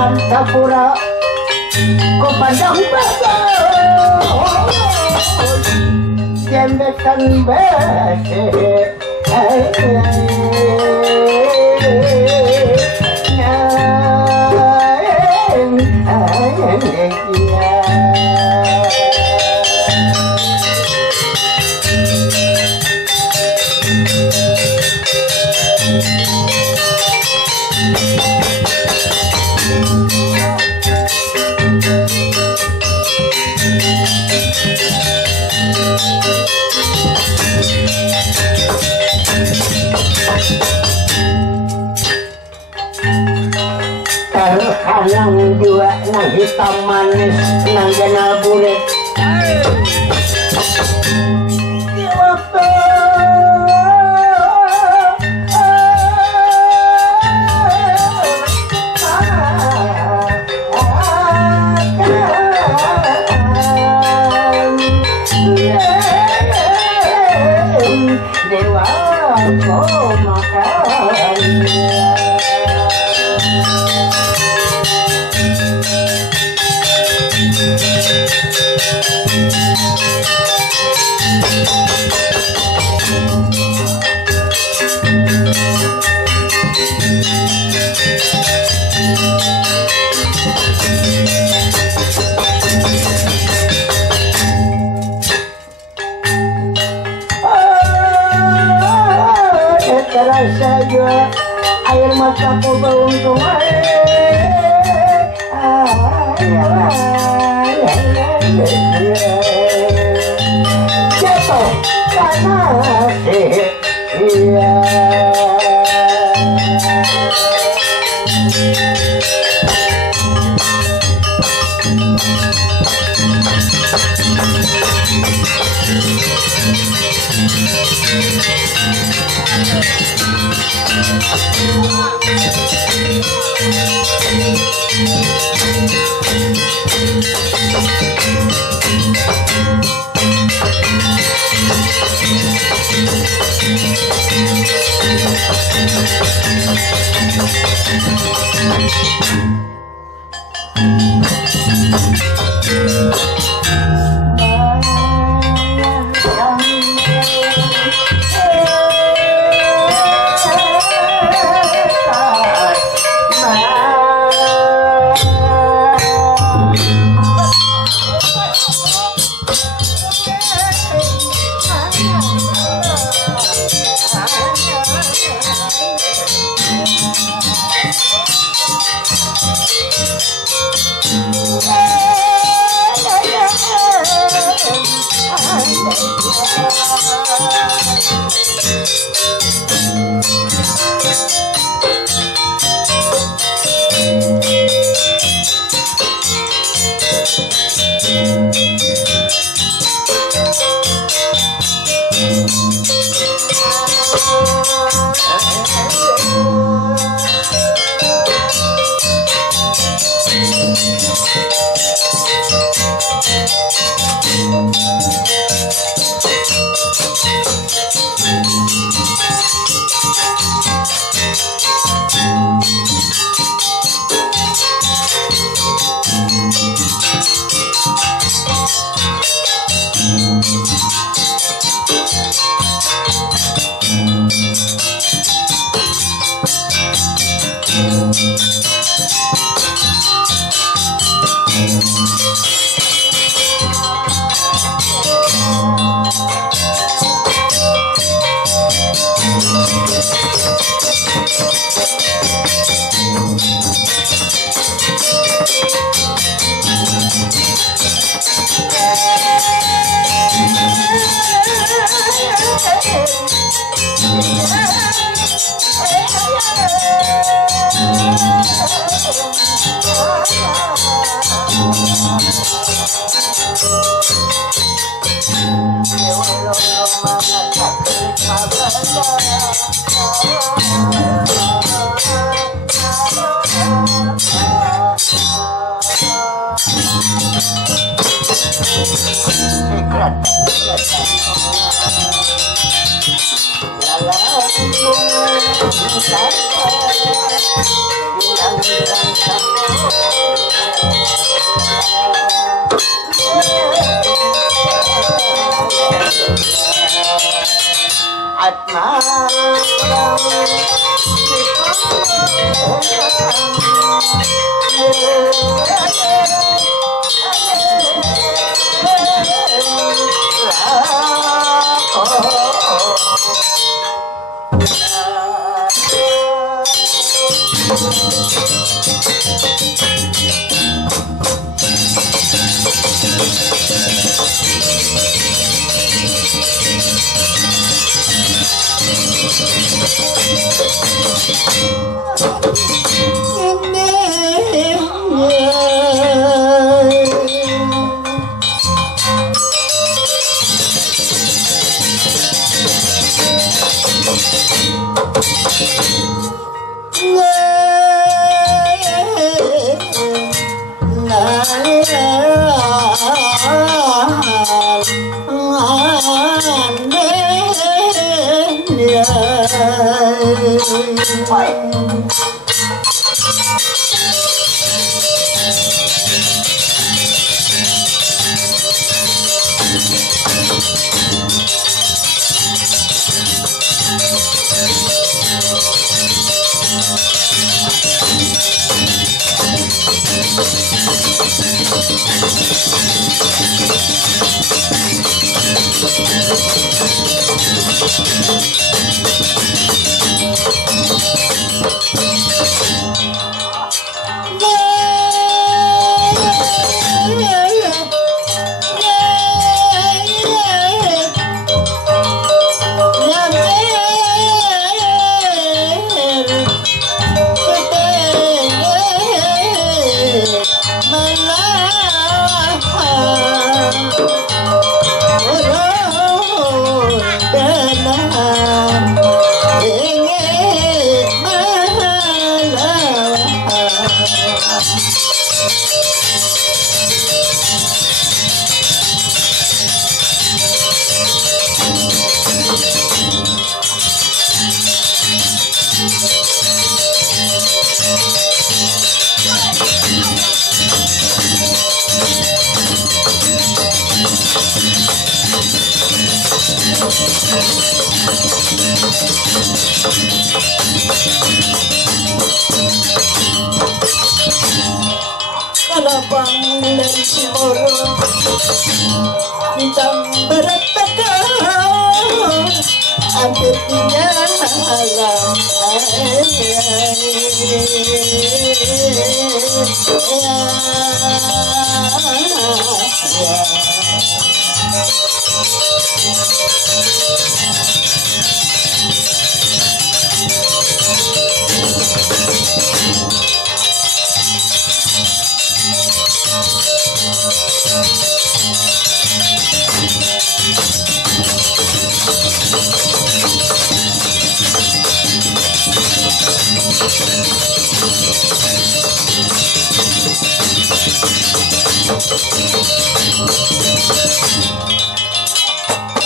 Martapura kepada jembetan besi halang jua nang hitam manis nang kenal buret dewa kau makan terasa juga air mataku beruntung jatuh karena iya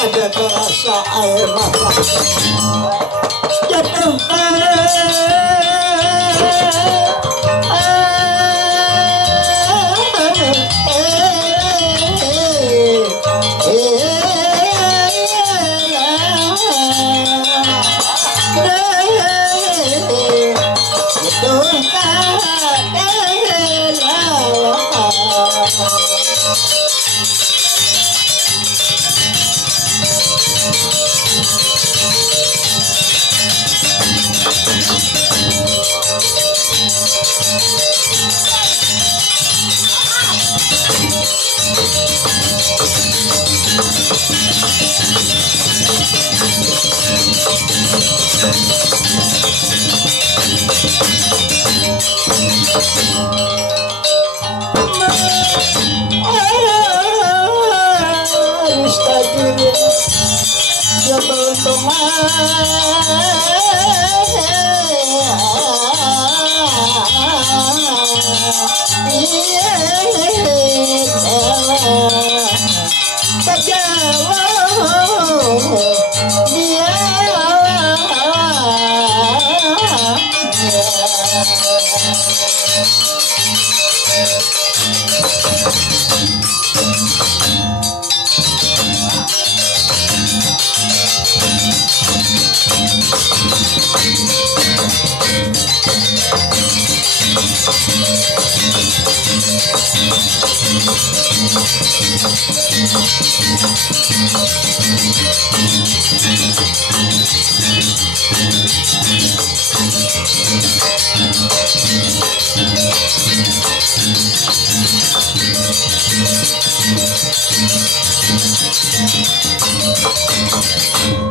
Ada terasa air mata jatuh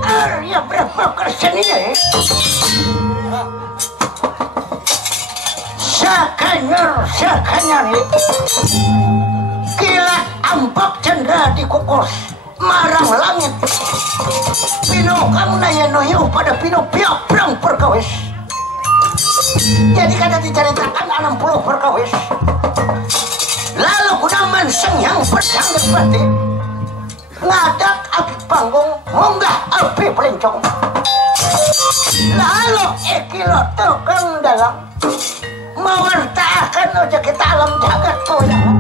Arya berapa kesenian sakanyar kilat ampak cendera dikukus marang langit pino kamu naya noyo pada pino piok perang perkawis jadi kata diceritakan 60 perkawis lalu gunaman sengyang pedang pati ngadak api panggung munggah api pelincong lalu ikilo tukang dalam mewartakan aja kita alam jagat koyangan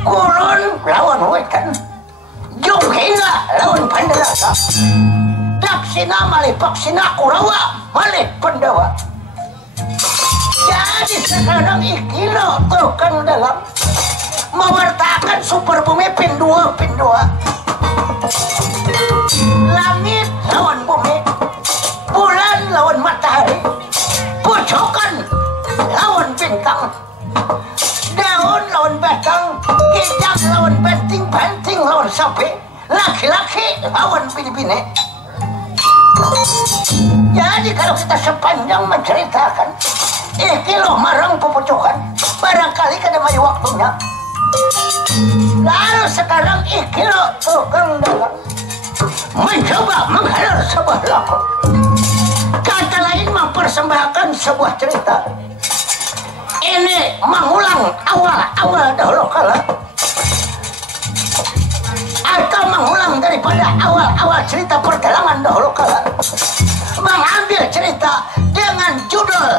kulun lawan wekan jungkina lawan pandarasa daksina malipak sina kurawa malik pandawa jadi sekarang ikilo tukang dalam mewartakan super bumi pindua langit lawan bumi bulan lawan matahari pojokan lawan bintang daun lawan batang kijang lawan banting lawan sapi laki-laki lawan bini-bini jadi kalau kita sepanjang menceritakan iki loh marang pepocokan barangkali kada may waktunya lalu sekarang iki loh tukang dalam mencoba menghalar sebuah lakon kata lain mempersembahkan sebuah cerita ini mengulang awal dahulu kala atau mengulang daripada awal cerita perjalanan dahulu kala mengambil cerita dengan judul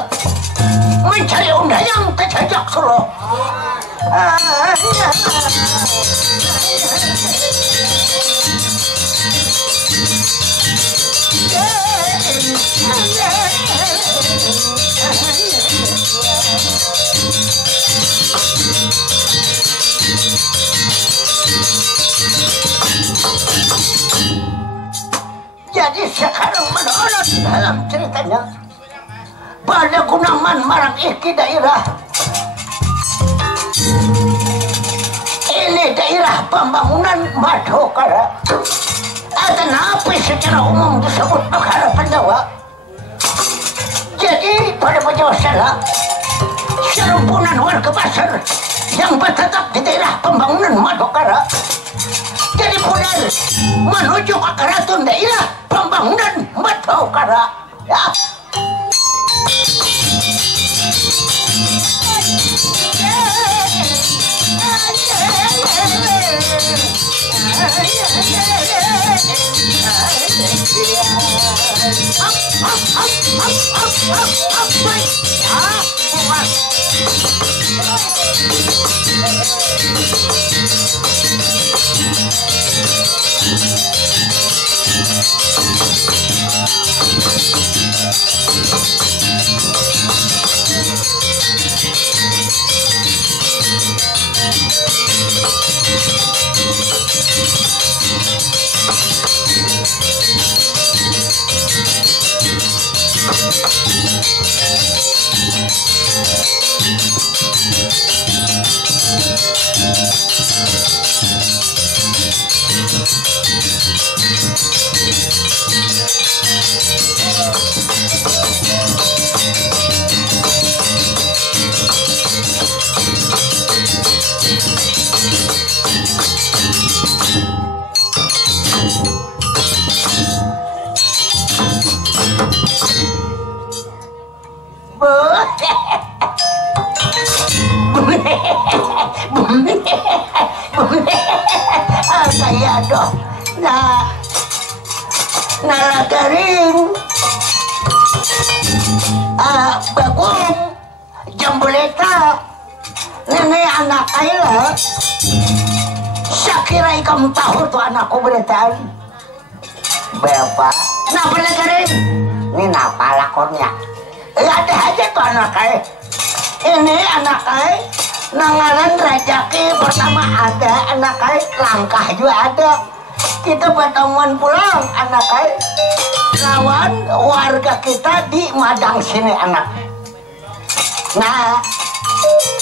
mencari undayang ke jajak Solo jadi sekarang menurut dalam ceritanya pada Gunaman marang iki daerah ini daerah pembangunan Madukara atau napi secara umum disebut Negara Pandawa jadi pada Pajawasana serumpunan warga pasar yang bertetap di daerah pembangunan Madukara jadi punar menuju ke keraton daerah pembangunan Madukara ya. Kayak dong nalagaring bagong jambuleta nenek anak Ayla sakira ikam tahu tuh anakku beretan bapak nah nalagaring ini napa lakonnya ada aja tuh anak ini anak nangalan Rajaki pertama ada anak langkah juga ada kita pertemuan pulang anak lawan warga kita di Madang sini anak. Nah,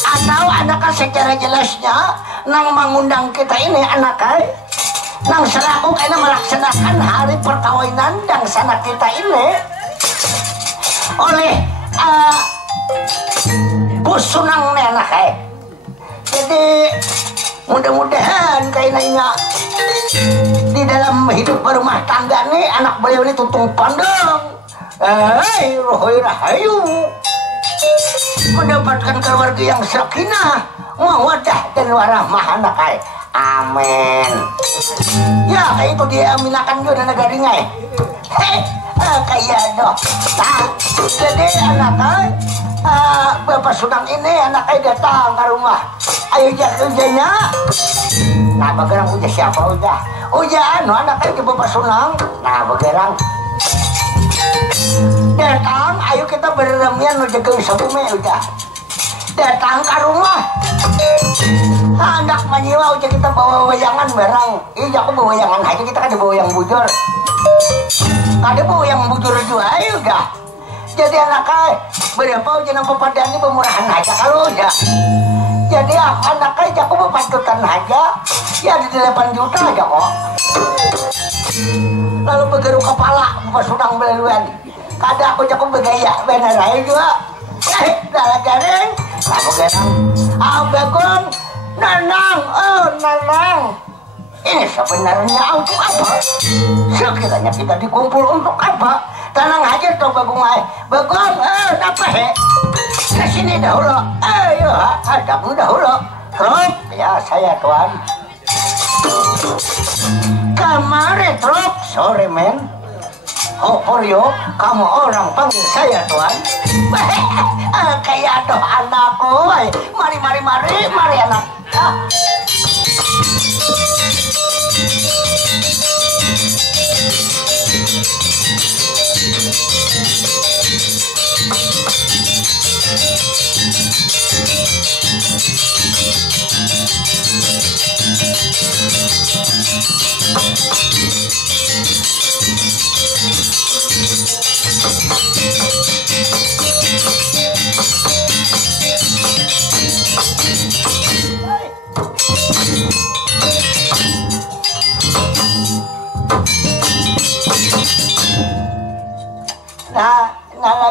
atau anak secara jelasnya nang mengundang kita ini anak nang selaku karena melaksanakan hari perkawinan dan sana kita ini oleh Bu Sunang nih anak Jadi mudah-mudahan kayaknya di dalam hidup berumah tangga nih anak beliau ini tutung pandang rohoi rahayu mendapatkan keluarga yang sakinah mawaddah dan warahmah anak amin. Ya kayak itu dia aminakan juga negara ringai kayak doh. Nah jadi anak Bapak Sunang ini anak datang ke rumah. Ayo kerjanya. Nah bagerang udah siapa udah anak Bapak Sunang. Nah bagerang datang, ayo kita berremian udah ke Sabume udah datang ke rumah. Anak menyiwa udah kita bawa wayangan barang. Iya aku bawa wayangan aja, kita kan bawa yang bujur. Ada bawa yang bujur juga ayo udah. Jadi anak berapa udah nampak pada ini pemurahan aja kalau udah. Jadi anak aku berpatutan aja ya di 8 juta aja kok. Lalu bergeru kepala Bapak Sunang belaluan. Kada aku jago bergaya bener aja juga. Dalam garing kamu gerang bagong nanang nanang. Ini sebenarnya untuk apa? Sekiranya kita dikumpul untuk apa? Tenang aja tuh bagong bagong apa kesini dahulu. Ayo hadamu dahulu. Truk ya saya tuan. Kamari truk sore men. Oh Poryo, kamu orang panggil saya tuan. Kayak aduh anakku. Mari anak.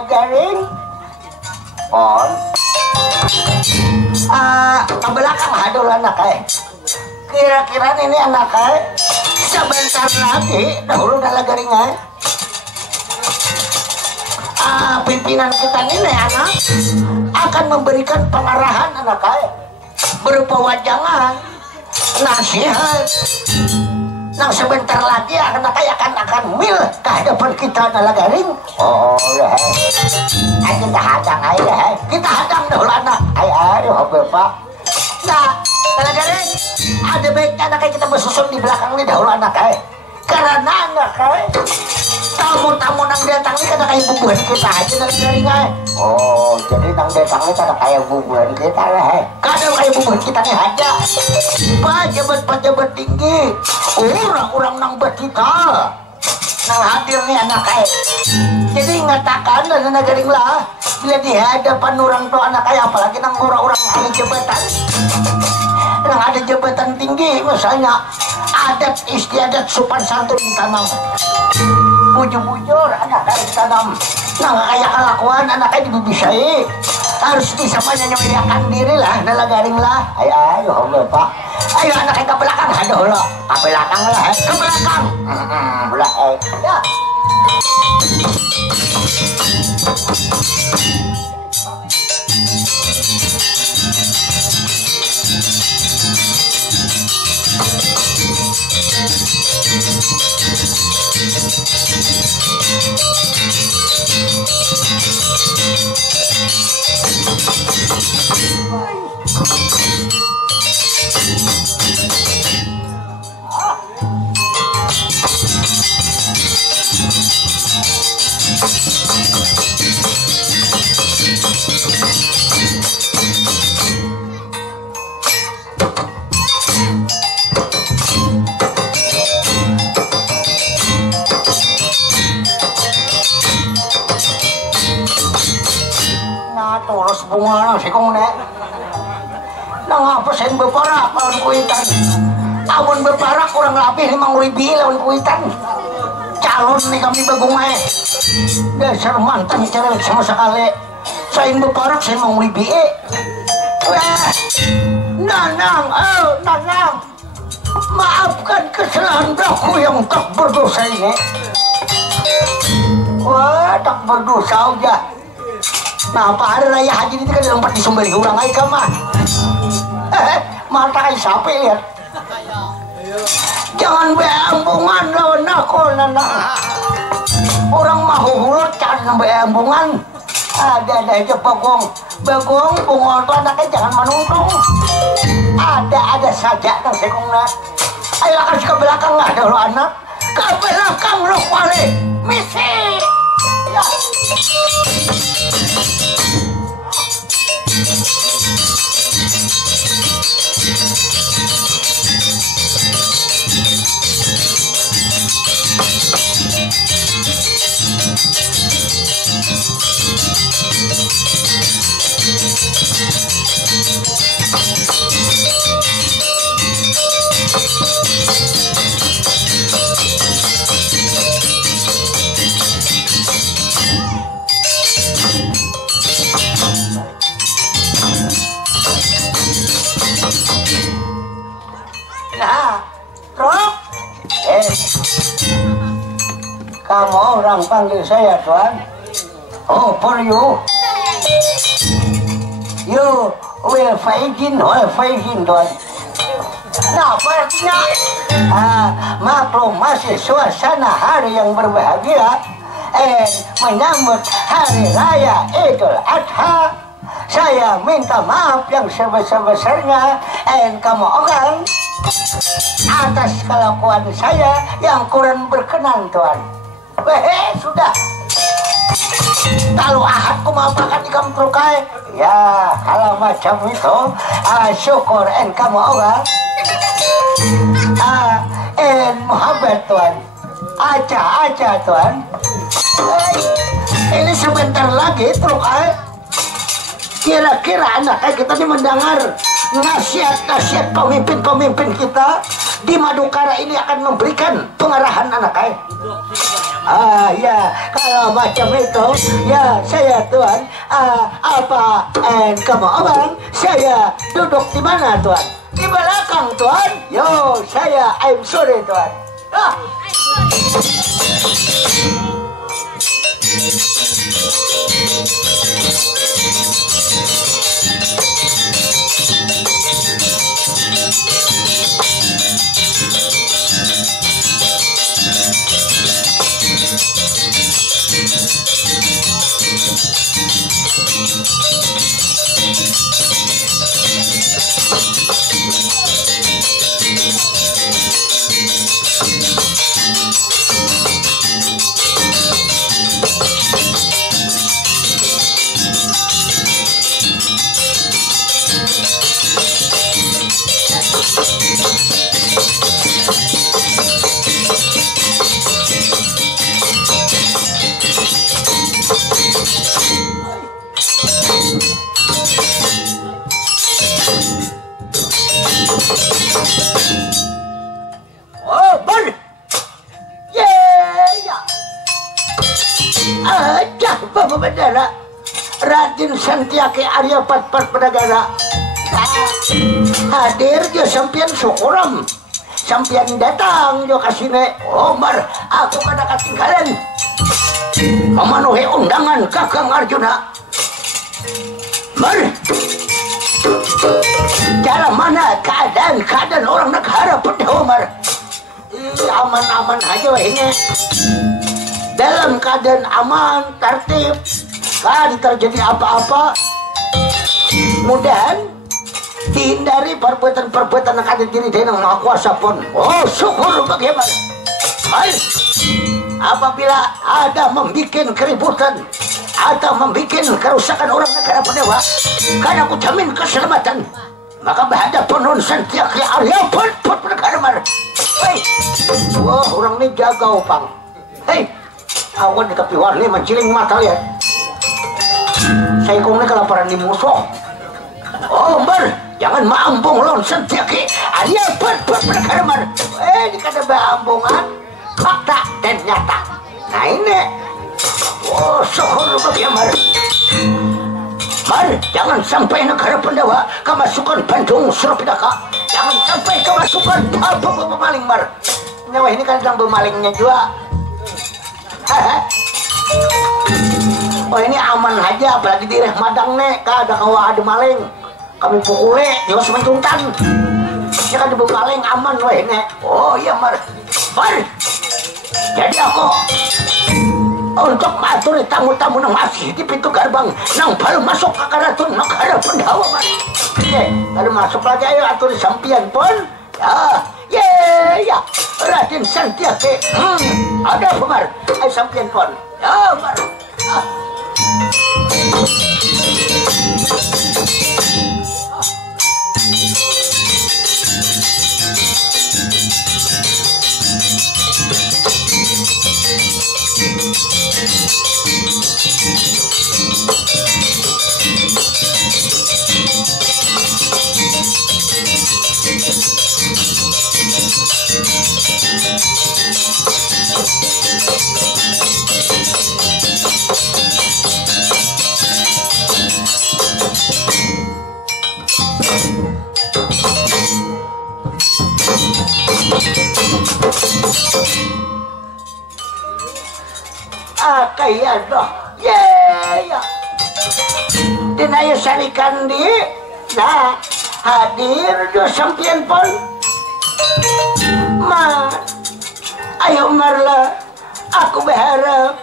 Garing on ke belakang hadul anak kira-kira ini anak sebentar lagi dahulu dalam garing pimpinan kita ini anak akan memberikan pengarahan anak berupa wajangan nasihat. Nah sebentar lagi anak akan mil ke hadapan kita dalam garing. Oh ya, kita hadang aja, kita hadang dahulu anak. Ayo bapak. Nah dalam garing ada baiknya anak kita bersusun di belakang ini dahulu anak karena anak tamu-tamu nang datang ini kada kayak bubuhan kita aja dalam garing Oh jadi nang datang ini kada kayak bubuhan kita lah kada kayak bubuhan kita nih aja. Pejabat tinggi orang-orang nang kita nang hadir nih anak jadi ngatakan dan nagaring lah bila di hadapan orang tua anak apalagi nang orang-orang ahli jabatan nang ada jabatan tinggi misalnya adat istiadat sopan santun ditanam bujur-bujur anak ditanam nang kayak kelakuan anak dibisai harus bisa menyesuaikan diri lah dalam garing lah. Ayo bapak ayo anak ke belakang aduh lo ke belakang lah ke belakang ya Tos bunga si kong ne. Nangapos yang beparak lawan kuitan. Amun beparak kurang lebih 5.000 lawan kuitan. Calon nih kami bagungay. Dasar mantan cerewet sama sekali. Saya beparak saya 5.000. Nanang, Nanang. Maafkan kesalahan aku yang tak berdosa ini. Wah, tak berdosa aja. Nah, apa hari raya haji ini kan tempat disumberi orang aja mah. Mata kayak siapa lihat? Jangan beambungan lawan aku, Nanang. Orang mahu hulur jangan beambungan. Ada aja bagong bungol tuh anaknya jangan menuntung. Ada saja nang sekongna. Ayo kasih ke belakang nggak ada lo anak. Ke belakang lo kuali misi. Ya. Nah, Rok. Kamu orang panggil saya, Tuan. Oh, for you. You will fighting, Tuan. Nah, artinya maklum masih suasana hari yang berbahagia menyambut hari raya Idul Adha. Saya minta maaf yang sebesar-besarnya kamu orang atas kelakuan saya yang kurang berkenan, Tuan. Sudah. Kalau ahadku maafkan di kamu terukai. Ya, kalau macam itu syukur kamu orang Muhammad, Tuan. Aja, Tuan. Ini sebentar lagi terukai. Kira-kira anak kita ini mendengar nasihat-nasihat pemimpin-pemimpin kita di Madukara ini akan memberikan pengarahan anak ya, kalau macam itu ya saya, Tuan. Kamu orang saya duduk di mana, Tuan? Di belakang, Tuan. Yo, saya I'm sorry, Tuan. Bendera Raden Santiaki Arya Patpat Pedagara hadir dia sampian syukuram sampian datang dia kasine Omar aku kada ketinggalan memenuhi undangan Kakang Arjuna. Mari dalam mana keadaan orang negara pada Omar? Aman-aman aja ini, dalam keadaan aman, tertib, kan terjadi apa-apa. Mudahan dihindari perbuatan-perbuatan yang ada diri dari yang maha kuasa pun. Oh, syukur bagaimana? Baik. Apabila ada membuat keributan atau membuat kerusakan orang negara pedewa, karena aku jamin keselamatan, maka berhadapan non Santiaki Arya Patpat negara mar. Hei, wah orang ini jaga upang. Hei, awan di tepi warni menciling mata lihat. Saya kong kelaparan di musuh. Oh, Mar, jangan maambung lon setia ke. Alia perkara Mar. Dikata maambungan fakta dan nyata. Nah ini. Oh, sohor bagi Mar. Mar, jangan sampai negara Pandawa kemasukan Bandung Surabaya. Jangan sampai kemasukan pemaling Mar. Nyawa ini kan sedang bermalingnya juga. Oh ini aman aja, apalagi di daerah Madang nek, kada kawa ada maling. Kami pukule, juga sementuntan. Ya kan ada maling aman weh nek. Oh iya Mar. Jadi aku untuk matur tamu-tamu nang masih di pintu gerbang nang baru masuk ke Karatun negara Pandawa Mar. Kalau masuk lagi ayo atur sampian pun. Ya, Raden Santiake. Ada apa Mar? Ayo sampian pun. Ya Mar. Kaya doh, ya. Dinaya sarikan di, nah hadir do sampian pon. Ayo Marla, aku berharap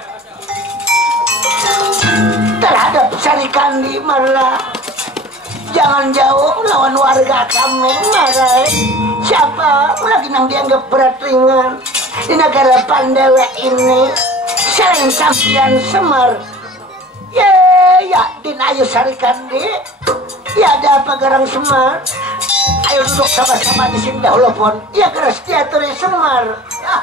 terhadap sarikan di Marla. Jangan jauh lawan warga kami Marla. Siapa lagi nang dianggap berat ringan di negara Pandawa ini? Selain sampian Semar, ya, din ayo sarikan di, ya ada apa garang Semar? Ayo duduk sama-sama di sini dahulu pun, ya keras diaturi Semar. Ya.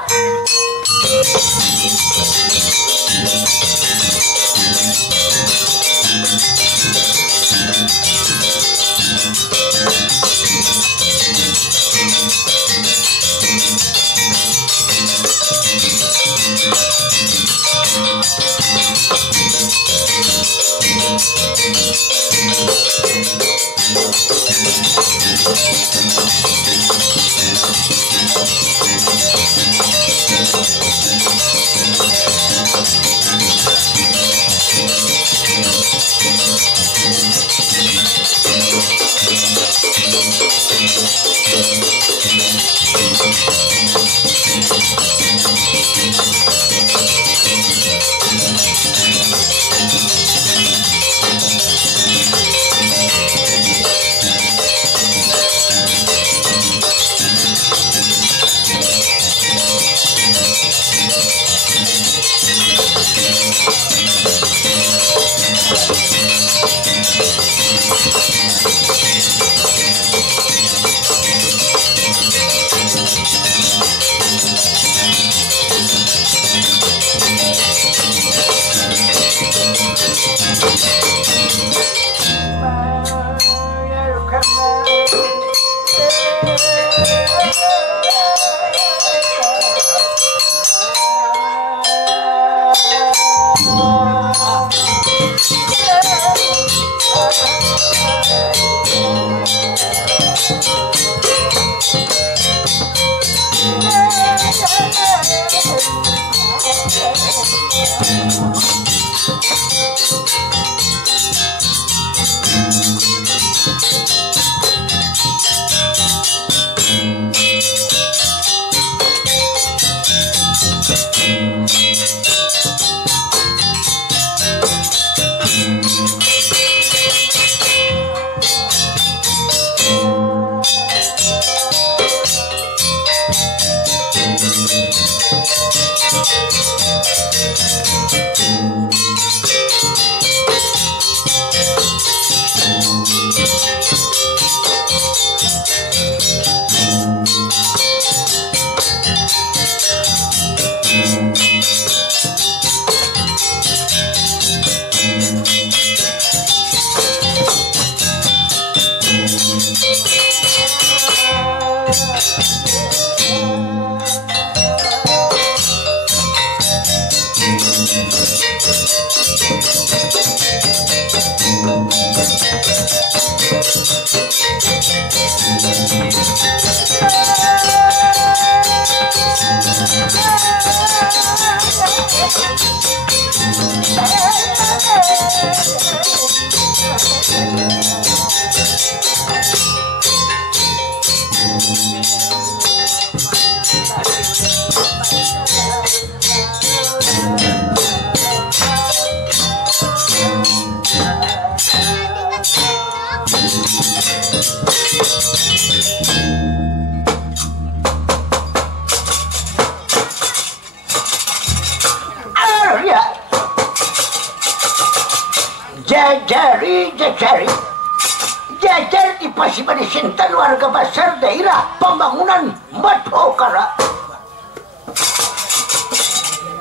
jajari jajar di Pasibadi Sinten warga besar daerah pembangunan Madokara.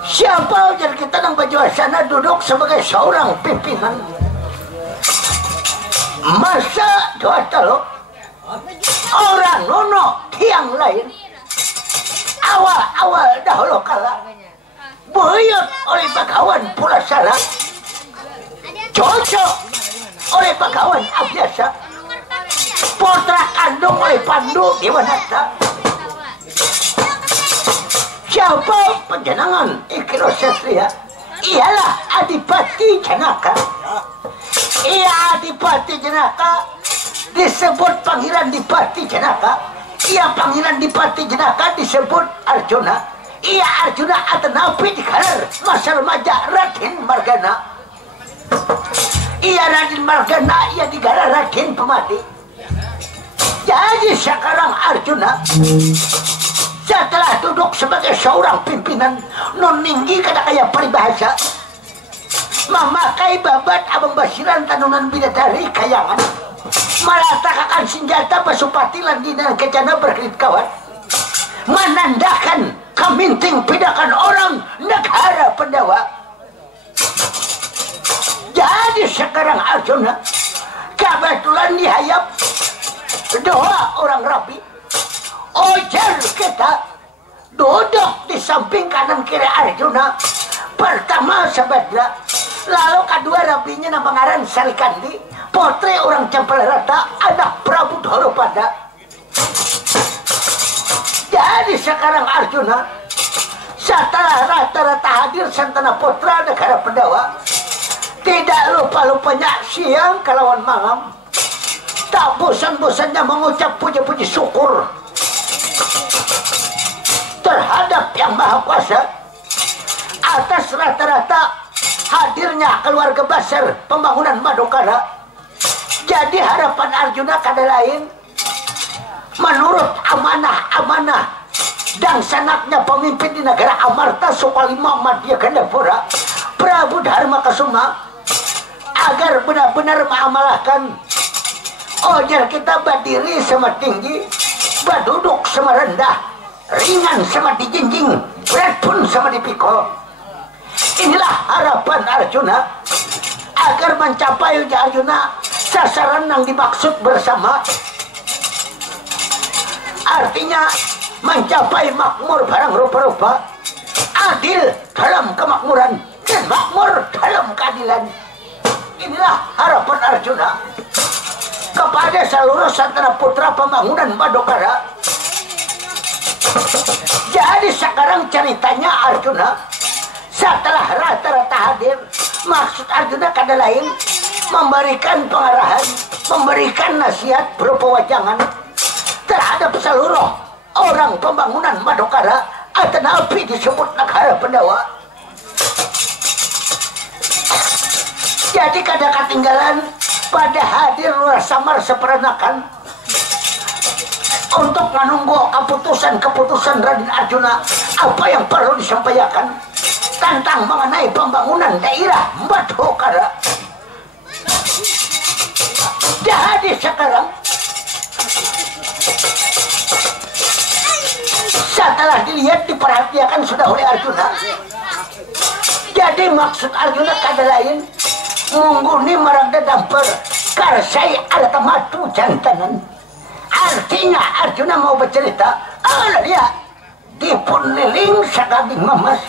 Siapa ujar kita nang baju sana duduk sebagai seorang pimpinan? Masa doa telo orang nono tiang lain awal dahulu kala buyut oleh Bagawan pula salah cocok oleh Bagawan Abiasa putra kandung oleh Pandu Dewanata. Siapa penjenengan Ikiro Satria? Ialah Adipati Janaka. Ia Adipati Janaka disebut Pangeran Dipati Janaka. Ia Pangeran Dipati Janaka disebut Arjuna. Ia Arjuna Atanapi dikalar masa remaja Raden Margana. Ia Raden Margana ia digalar Raden Pemati. Jadi sekarang Arjuna setelah duduk sebagai seorang pimpinan non tinggi kada kaya peribahasa memakai babat abang basiran tanunan bidadari kayangan malatakakan senjata pasupati landinan kejana berkelit kawan menandakan keminting pidakan orang negara Pandawa. Jadi sekarang Arjuna kebetulan dihayap doa orang rapi. Ojar kita duduk di samping kanan kiri Arjuna. Pertama sebetulnya, lalu kedua rapinya nama ngaran Sarikandi, putri orang Cemplerata, anak Prabu Dhoropada. Jadi sekarang Arjuna setelah rata-rata hadir santana putra negara Pandawa, tidak lupa-lupanya siang kalawan malam, tak bosan-bosannya mengucap puji-puji syukur terhadap Yang Maha Kuasa atas rata-rata hadirnya keluarga besar pembangunan Madokara. Jadi harapan Arjuna kada lain menurut amanah dan sanaknya pemimpin di negara Amarta Sukalima Madya Gandapura Prabu Dharma Kasuma agar benar-benar mengamalkan ojar kita berdiri sama tinggi, berduduk sama rendah, ringan sama dijinjing, berat pun sama dipikul. Inilah harapan Arjuna agar mencapai Arjuna sasaran yang dimaksud bersama, artinya mencapai makmur barang rupa-rupa, adil dalam kemakmuran dan makmur dalam keadilan. Inilah harapan Arjuna kepada seluruh santana putra pembangunan Madokara. Jadi sekarang ceritanya Arjuna setelah rata-rata hadir, maksud Arjuna kada lain memberikan pengarahan, memberikan nasihat berupa wajangan terhadap seluruh orang pembangunan Madokara atau nabi disebut negara Pandawa. Jadi kada ketinggalan pada hadir samar seperanakan untuk menunggu keputusan Raden Arjuna apa yang perlu disampaikan tentang mengenai pembangunan daerah Madokara. Jadi sekarang setelah dilihat diperhatikan sudah oleh Arjuna, jadi maksud Arjuna kada lain mengguni maragda damper karsai ada tematu jantanan. Artinya Arjuna mau bercerita, dia dipun liling sagabing mamas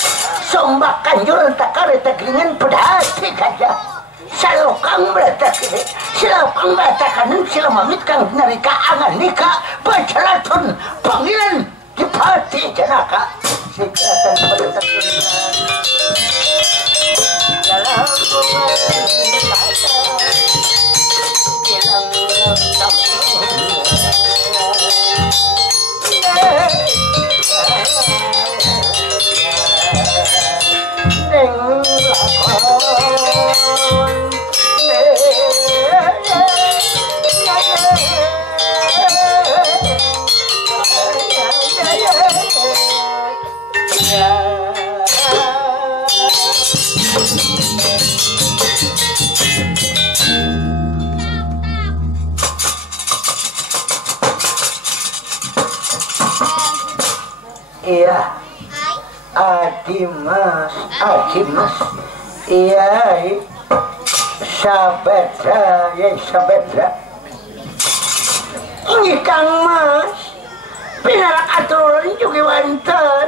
sombak kanjur takare teglingan pedhati kaja salokang berata kiri silokang berata kanan silamamit kang narika angan nika bacalatun panggilan Dipati Janaka sikratan bertekun dalam Adimas, Adimas, iya, Sabedra, ya Sabedra. Ini Kang Mas, pinarak aturan juga wanten,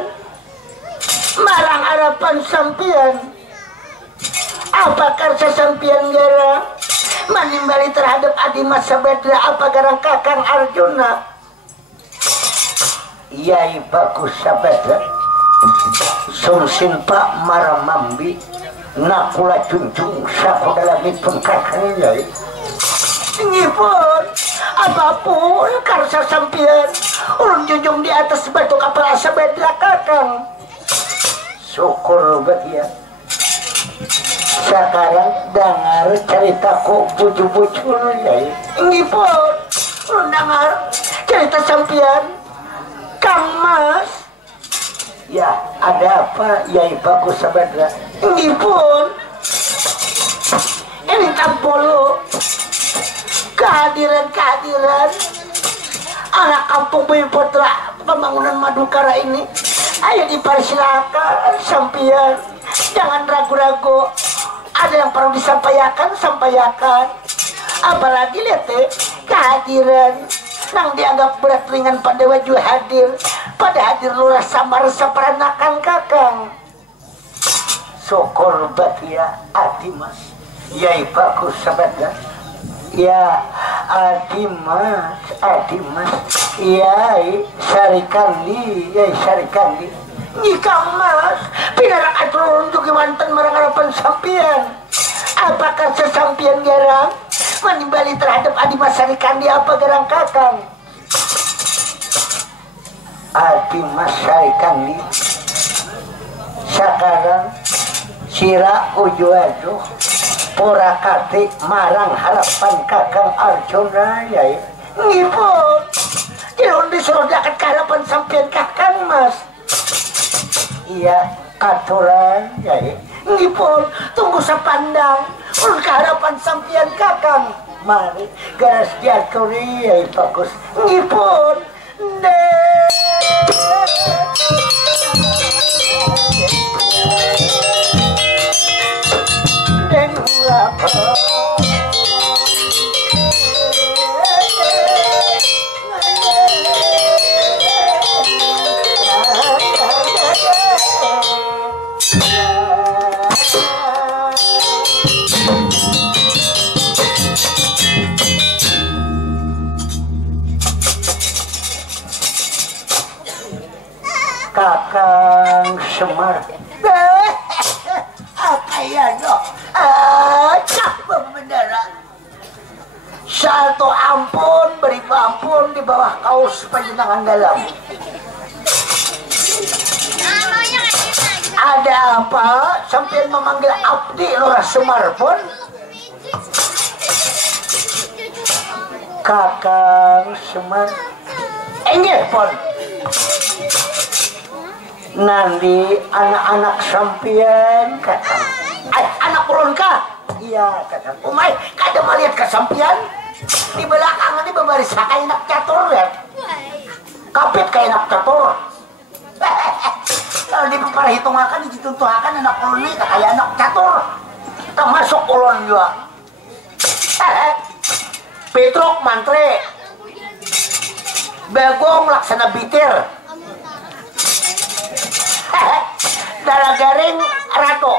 marang harapan sampian. Apakah sesampian garang manimbali terhadap Adimas Sabedra apa garang Kakang Arjuna? Yai bagus Sabedra. Sumsin Pak Maramambi nakula junjung sakodalamipun Kakang Yai. Ngipun apapun karsa sampian ulun junjung di atas batu kapal Sabedra Kakang. Syukur bahagia. Sekarang dengar ceritaku buju-buju Yai. Ngipun ulun dengar cerita sampian Kang Mas. Ya, ada apa Yai bagus Sabedra? Ngipun ini tampolo kehadiran anak kampung Bumi Putra pembangunan Madukara ini. Ayo dipersilakan sampian, jangan ragu-ragu. Ada yang perlu disampaikan, sampaikan. Apalagi lihat kehadiran nang dianggap berat ringan pada wajah hadir, pada hadir lurah samar seperanakan Kakang. Syukur bahagia Adimas, Yai bagus Sabedra. Ya Adimas, Yai Sarikandi, Yai Sarikandi. Nikang Mas, pinarak aturun untuk wanten marang harapan sampian. Apakah sesampian garang manimbali terhadap Adimas Sarikandi apa garang Kakang? Adimas Sarikandi sekarang sira uju-ajuh porakati marang harapan Kakang Arjuna Yai. Ngipun ilun disuruh dakat harapan sampian Kakang Mas. Iya aturan Yai. Ngipun tunggu sepandang ulun harapan sampian Kakang. Mari garas diaturi Yai bagus. Ngipun Kakang Semar. Apa ya no? Cak berbendera. Satu ampun beri ampun di bawah kaos penjenangan dalam. Ada apa? Sampai memanggil abdi Lurah Semar pun. Kakang Semar. Enggak pun. Nanti anak-anak sampian Kakang. Anak ulun kah? Iya Kakang. Umay, kada melihat kesampian? Di belakang ini berbaris kayak anak catur ya. Kapit kayak anak catur. Kalau diperhitungkan, ditutuhakan anak ulun ini kayak anak catur. Termasuk ulun juga. Petruk mantre. Bagong laksana bitir. Dalam garing rato.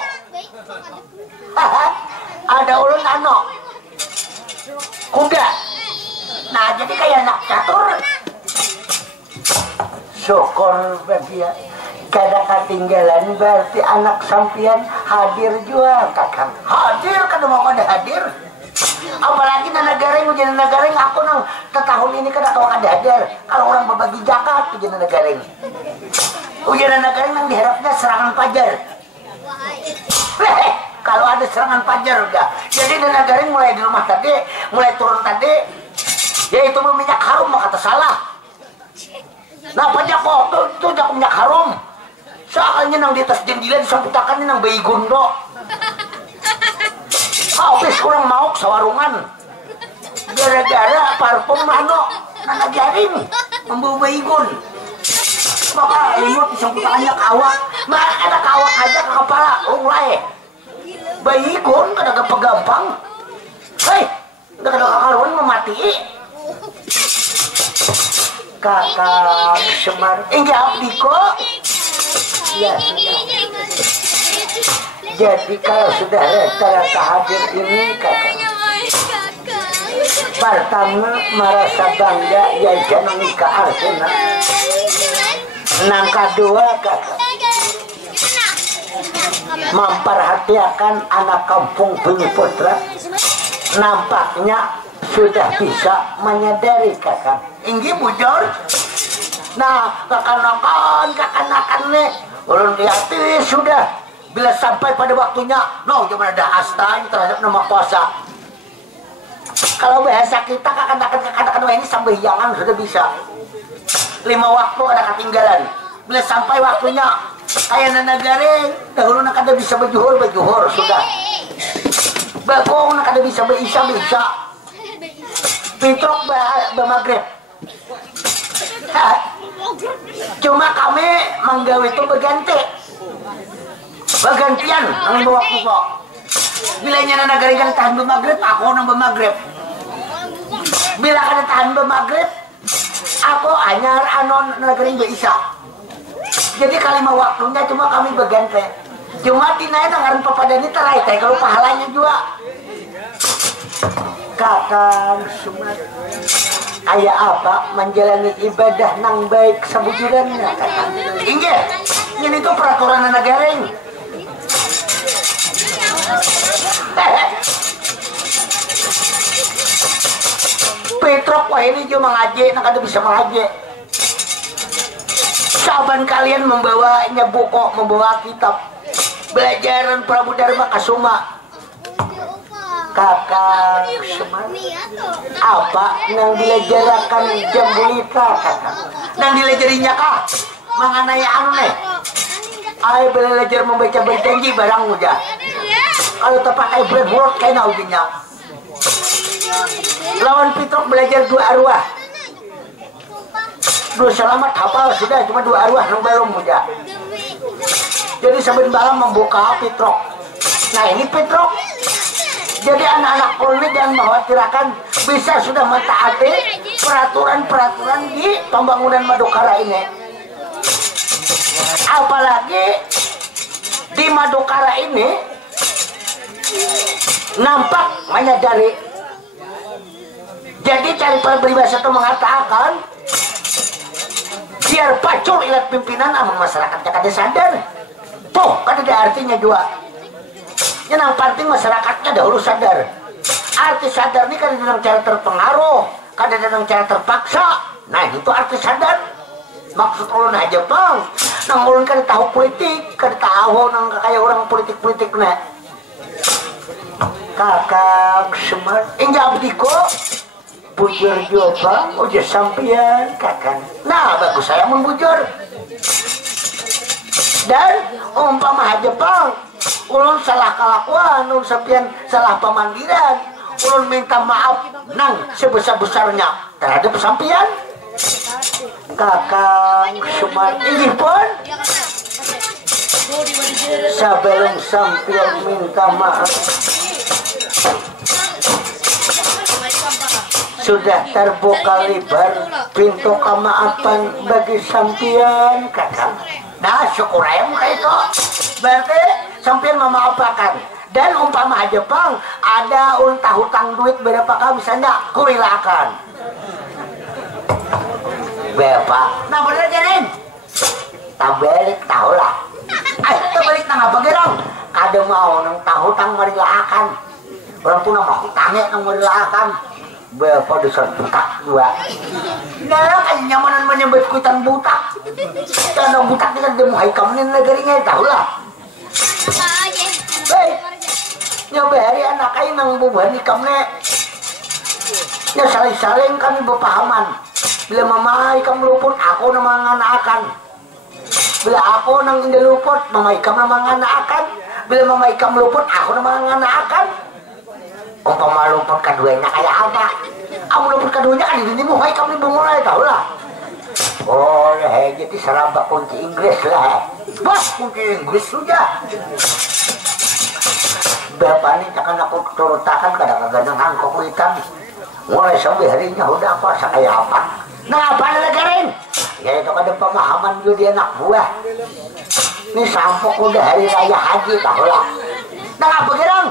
Ada ulun ano kuda. Nah jadi kayak anak catur. Syukur bahagia. Kada ketinggalan berarti anak sampian hadir juga Kakang. Hadir kada mau kada hadir. Apalagi nana garing ujian nana garing aku nang tahun ini kada tahu kada hadir. Kalau orang berbagi zakat ujian nana garing. Ujian nana garing nang diharapnya serangan fajar. Kalau ada serangan fajar udah. Jadi nana garing mulai di rumah tadi, mulai turun tadi, yaitu minyak harum maka kata salah. Nah pajak kok itu jak minyak harum. Soalnya nang di atas jendela disamputakannya nang bayi gondo. Habis kurang mau sawarungan. Gara-gara parfum mano nana garing membawa bayi gon. Maka imut disamputakannya kawak Mah ada kawak aja ke kepala, mulai. Bayi kun kada gampang. Hei, udah kada karuan memati. Kakak Semar, enggak abdi kok. Ya, jadi kalau sudah rata-rata hadir ini kakak, pertama merasa bangga ya jangan nikah artinya. Nang kedua kakak, memperhatikan anak kampung Bumi Putra, nampaknya sudah bisa menyadari kakak. Inggi bujur. Nah kakak-nakan nih, ulun lihat sudah. Bila sampai pada waktunya, no jangan ada hasta terhadap nama kuasa. Kalau bahasa kita kakak-nakan ini sambayangan sudah bisa. 5 waktu ada ketinggalan. Bila sampai waktunya, kayak negara dahulu nak ada bisa berjuhur sudah. Bagong nak ada bisa berisya. Pitrok bermagrib. Cuma kami menggawe itu bergantian nang waktu kok. Bila nyana negara kan tahan bermagrib, aku nang bermagrib. Bila kada tahan bermagrib, aku anyar anon negara berisya. Jadi kalima waktunya cuma kami berganti. Cuma tinanya tangan papadani terai kalau pahalanya juga. Kakang Semar, kayak apa menjalani ibadah nang baik sebujurannya kakang? Inggih, ini tuh peraturan negara ini. Petrok wah ini cuma ngaji, nak ada bisa mengaji. Saban kalian membawanya buku, membawa kitab, belajaran Prabu Dharma Kasuma. Kakak Semar, apa yang dilajarakan Jambulita kakak? Yang dilajarinya kah? Mengenai anu nih? Ayo belajar membaca berjanji barang muda. Kalau terpakai breadboard kayak naudinya. Lawan Pitrok belajar 2 arwah. 2 selamat hafal sudah cuma 2 arwah yang belum muda. Jadi sambil malam membuka Pitrok. Nah ini Pitrok. Jadi anak-anak ini jangan mengkhawatirkan bisa sudah mentaati peraturan-peraturan di pembangunan Madukara ini. Apalagi di Madukara ini nampak menyadari. Jadi cari peribahasa itu mengatakan biar pacul ilat pimpinan amun masyarakatnya kada sadar. Tuh kan ada artinya juga. Yang penting masyarakatnya dahulu sadar. Arti sadar ini kan dengan cara terpengaruh, kan dengan cara terpaksa. Nah itu arti sadar. Maksud ulun aja bang, nang ulun kan tahu politik, kan tahu nang kayak orang politik nih. Kakak Semar, enggak abdi kok. Bujur juga, udah sampian kakak. Nah bagus saya membujur. Dan umpama aja bang, ulun salah kelakuan, ulun sampian salah pemandiran, ulun minta maaf nang sebesar-besarnya terhadap sampian. Kakak Semar ini pun sebelum sampian minta maaf sudah terbuka lebar pintu kemaafan bagi sampian kakak. Nah syukur ayam kayak itu berarti sampian memaafkan. Dan umpama aja bang ada untah hutang duit berapa kali misalnya kurilakan berapa. Nah bener jarin tabalik tahu lah. Ayo balik nang apa gerong kada mau nang tahu hutang marilakan orang pun nama hutangnya nang marilakan berapa dosa butak dua. Nah kan nyamanan menyebut kuitan butak karena butak ini kan dia mau haikamin negerinya tahu lah. Baik nyoba hari anak kain nang bubuhan ikamnya ya saling-saling kami berpahaman. Bila mama ikam luput aku nama nganakan. Bila aku nang indah luput mama ikam nama nganakan. Bila mama ikam luput aku nama nganakan. Umpama luput keduanya kayak apa? Kamu luput keduanya kan ini mau ikam ini mulai tahu lah. Boleh jadi serabak kunci Inggris lah. Bah, kunci Inggris sudah. Bapak ini akan aku turutakan kadang-kadang angkok hitam. Mulai sampai harinya udah apa kayak apa. Nah apa negarain? Ya itu ada pemahaman juga dia anak buah. Ini sampok udah hari raya haji tahu lah. Nah apa gerang?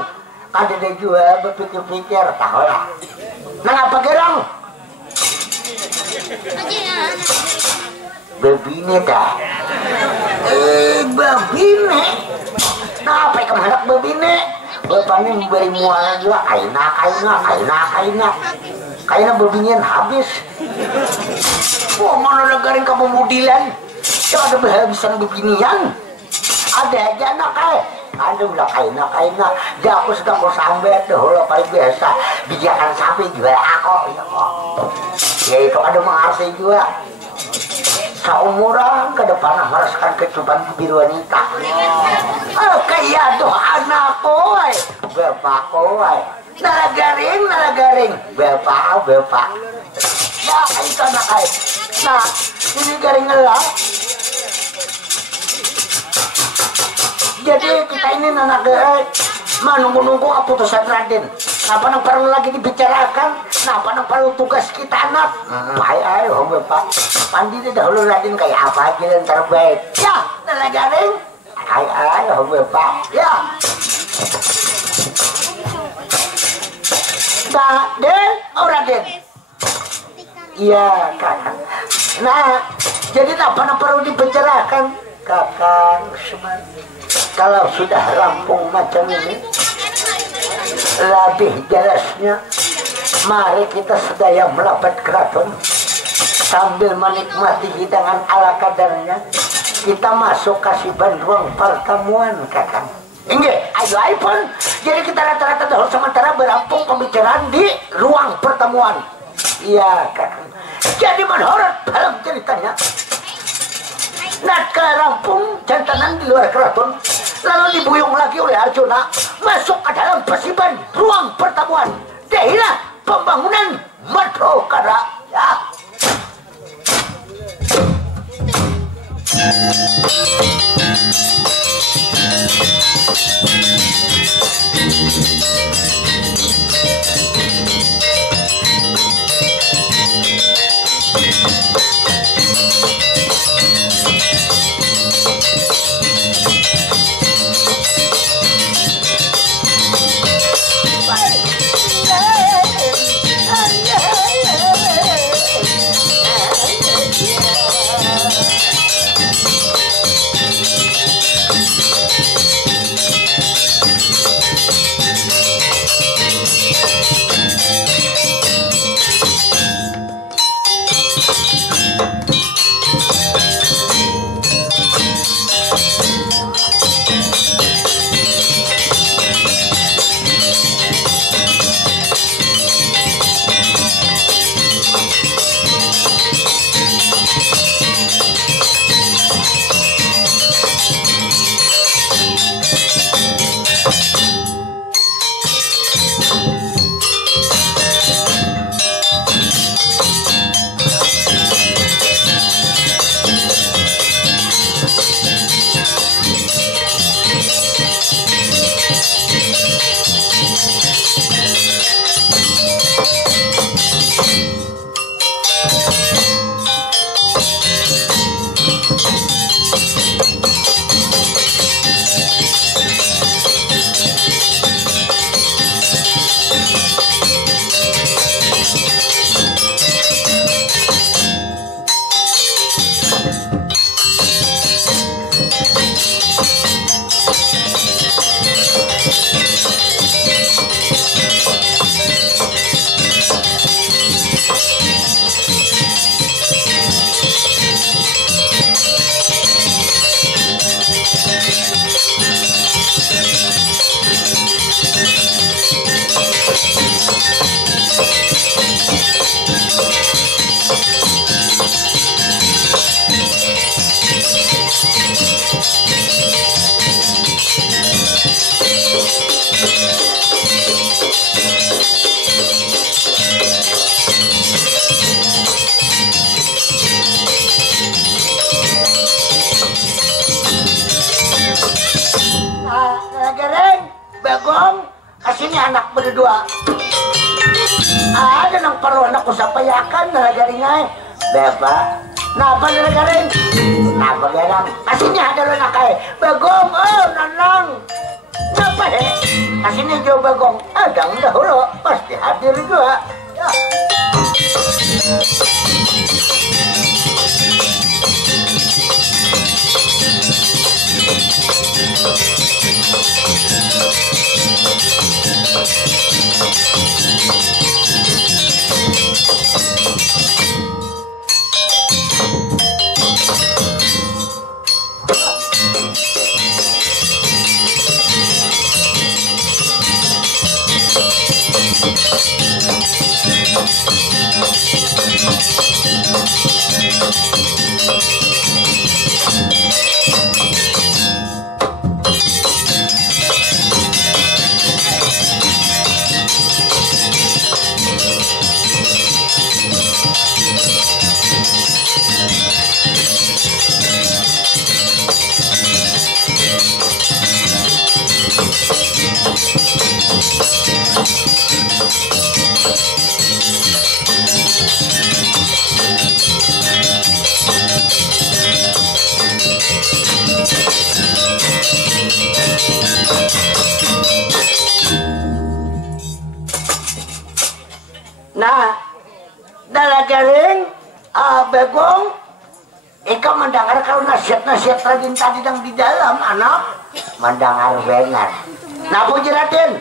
Ada dia juga berpikir-pikir tahu lah. Nah apa gerang? Bebine dah. Bebine. Nah apa yang kemana bebine? Bapaknya memberi muara juga kaina bebinian habis. Wah mana negarin kamu mudilan? Coba ada berhabisan bebinian. Ada aja anak aduh lah kaina dah aku sedang mau sambat dahulu paling biasa bijakan sapi juga aku ya itu ada mengarti juga seumuran ke depan merasakan kecupan biru wanita. Kayak tuh anakku bapakku nara garing bapak nah itu anak nah ini garing ngelah. Jadi kita ini anak menunggu keputusan Raden. Napa nang perlu lagi dibicarakan? Napa nang perlu tugas kita anak? Ayo Bapak. Pandi dahulu Raden kayak apa aja yang terbaik. Ya, nala garing. Ayo Bapak. Ya. Raden, Raden. Iya, Kakak. Nah, jadi napa nang perlu dibicarakan? Kakak Usman. Kalau sudah rampung macam ini lebih jelasnya mari kita sedaya melapat keraton sambil menikmati hidangan ala kadarnya kita masuk kasiban ruang pertemuan kakak. Enggak, ayo pun jadi kita rata-rata dahulu sementara berampung pembicaraan di ruang pertemuan. Iya kakak. Jadi menurut dalam ceritanya Natkala rampung jantanan di luar keraton lalu dibuyung lagi oleh Arjuna masuk ke dalam persiban ruang pertemuan. Dahilah pembangunan Madukara ya. Gereng, Bagong, kasini anak berdua. Ada nang perlu anak usapayakan nalagaringay. Beba, napa nalagaring? Napa gerang? Kasini ada lo nakay. Bagong, oh nanang. Napa kasini jo Bagong. Adang dahulu, pasti hadir juga. Ya. Nah, dalagaring, Bagong, ikaw mendengar kalau nasihat-nasihat Raden tadi yang di dalam, anak? Mendengar benar. Nah, Puji Raden,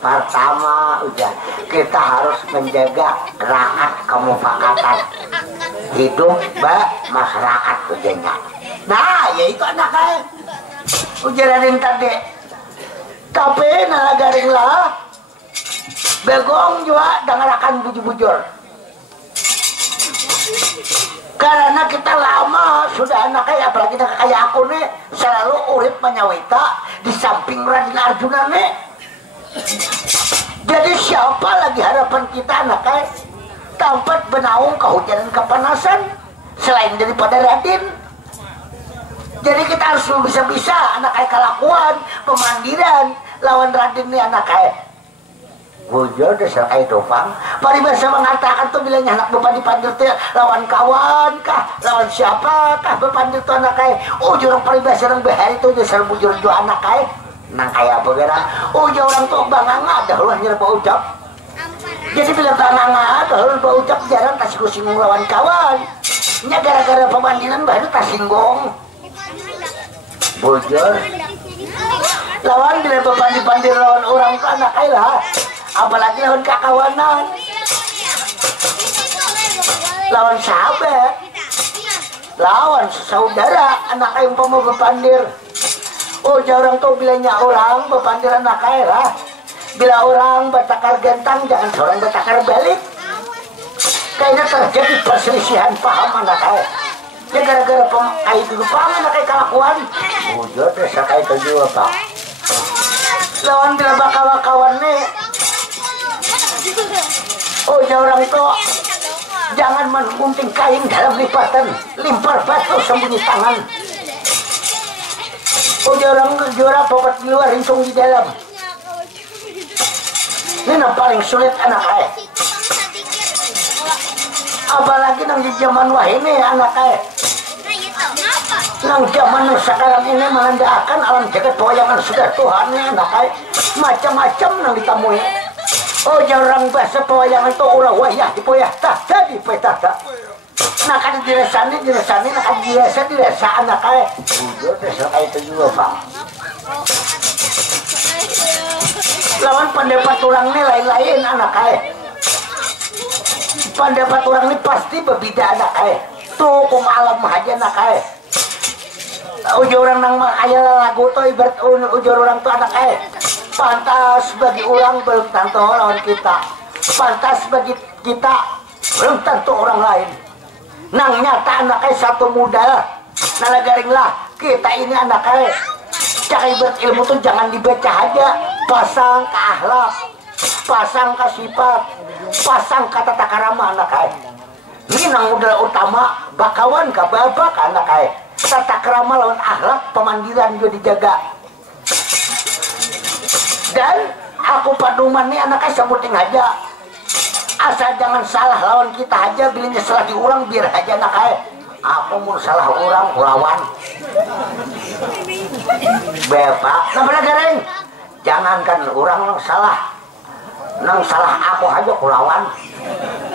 pertama udah kita harus menjaga rakyat kemufakatan hidup masyarakat ujanya. Nah, yaitu anaknya Puji Raden tadi. Tapi nalagaring lah. Bagong juga dengarakan bujur-bujur. Karena kita lama sudah anaknya, apalagi kayak aku nih, selalu urip menyawita di samping Raden Arjuna nih. Jadi siapa lagi harapan kita anaknya tempat benaung kehujanan kepanasan selain daripada Raden. Jadi kita harus bisa-bisa anaknya kelakuan pemandiran lawan Raden nih anaknya. Bujur dasar kayak topang. Paribasa mengatakan tuh bilangnya anak bepandir tuh lawan kawan kah, lawan siapa kah bepandir tuh anak kayak. Oh jurang paribasa orang behari tuh dasar bujur dua anak kayak. Nang kayak apa gerang? Oh orang tuh banganga dahulu hanya bau ucap. Jadi bila banganga dahulu bau ucap jarang tas singgung lawan kawan. Nya gara-gara pemandiran baru tas singgung. Bujur. Lawan bila bepandir lawan orang tuh anak kayak lah. Apalagi lawan kakawanan, lawan sahabat, lawan saudara, anak yang mau bepandir. Oh jarang tuh bilangnya orang bepandir anak kaya lah. Bila orang bertakar gentang jangan seorang bertakar balik. Kayaknya terjadi perselisihan paham anak kaya. Ya gara-gara kayak dulu paham anak kaya kelakuan. Bujur desa kayak itu juga pak. Lawan bila kawan-kawan nih. Oh orang tuh jangan mengunting kain dalam lipatan, limpar batu sembunyi tangan. Oh orang juara popat di luar, rincung di dalam. Ini yang paling sulit anak ay. Apalagi nang di zaman wah ini anak ay. Nang zaman sekarang ini menandakan alam jagat pewayangan sudah Tuhannya anak ay. Macam-macam nang ditemui. Oh jarang bahasa pewayangan itu ulah wayah di poyah tak jadi petata. Nak ada dirasani nak ada dirasa anak ay. Udah desa ay itu juga pak. Lawan pendapat orang ini lain-lain anak ay. Pendapat orang ini pasti berbeda anak ay. Tuh kumalam aja anak ay. Ujur orang nang ayah lagu tuh ibarat ujur orang tuh anak ay. Pantas bagi orang belum tentu lawan kita. Pantas bagi kita belum tentu orang lain. Nang nyata anaknya satu muda. Nalagaring lah kita ini anaknya. Cara ibarat ilmu tuh jangan dibaca aja. Pasang ke akhlak, pasang ke sifat, pasang ke tata krama anaknya. Ini nang modal utama bakawan ke babak anaknya. Tata krama lawan akhlak pemandiran juga dijaga. Dan aku paduman nih anaknya sebuting aja. Asal jangan salah lawan kita aja, bilangnya salah diulang biar aja anaknya. Aku mau salah orang lawan. Bapak, namanya garing. Jangankan orang nang salah aku aja kulawan.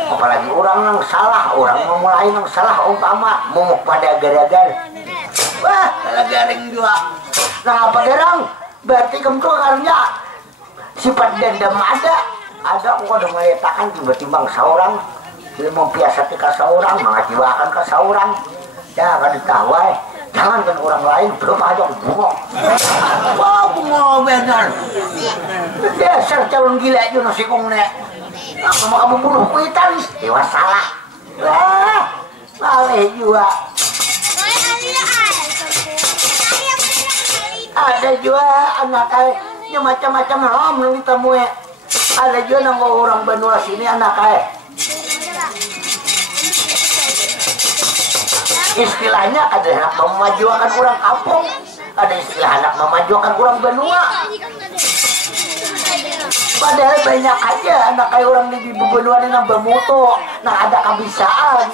Apalagi orang nang salah, orang memulai nang salah umpama mumuk pada gara-gara. Wah, garing juga. Nah apa garang? Berarti kamu karena sifat dendam ada kok udah meletakkan tiba-tiba seorang dia membiasa tika seorang mengajiwakan ke seorang ya kan ditawai jangan kan orang lain belum aja bungo. Wah bungo benar dasar calon gila aja nasi kong nek sama kamu bunuh kuitan dewa salah wah malih juga. Ada juga anaknya macam-macam ham yang ditemui. Ada juga nang orang Benua sini anaknya. Istilahnya ada anak memajukan orang kampung, ada istilah anak memajukan orang Benua. Padahal banyak aja anak kayak orang di Benua ini nambah mutu, nah ada kebiasaan.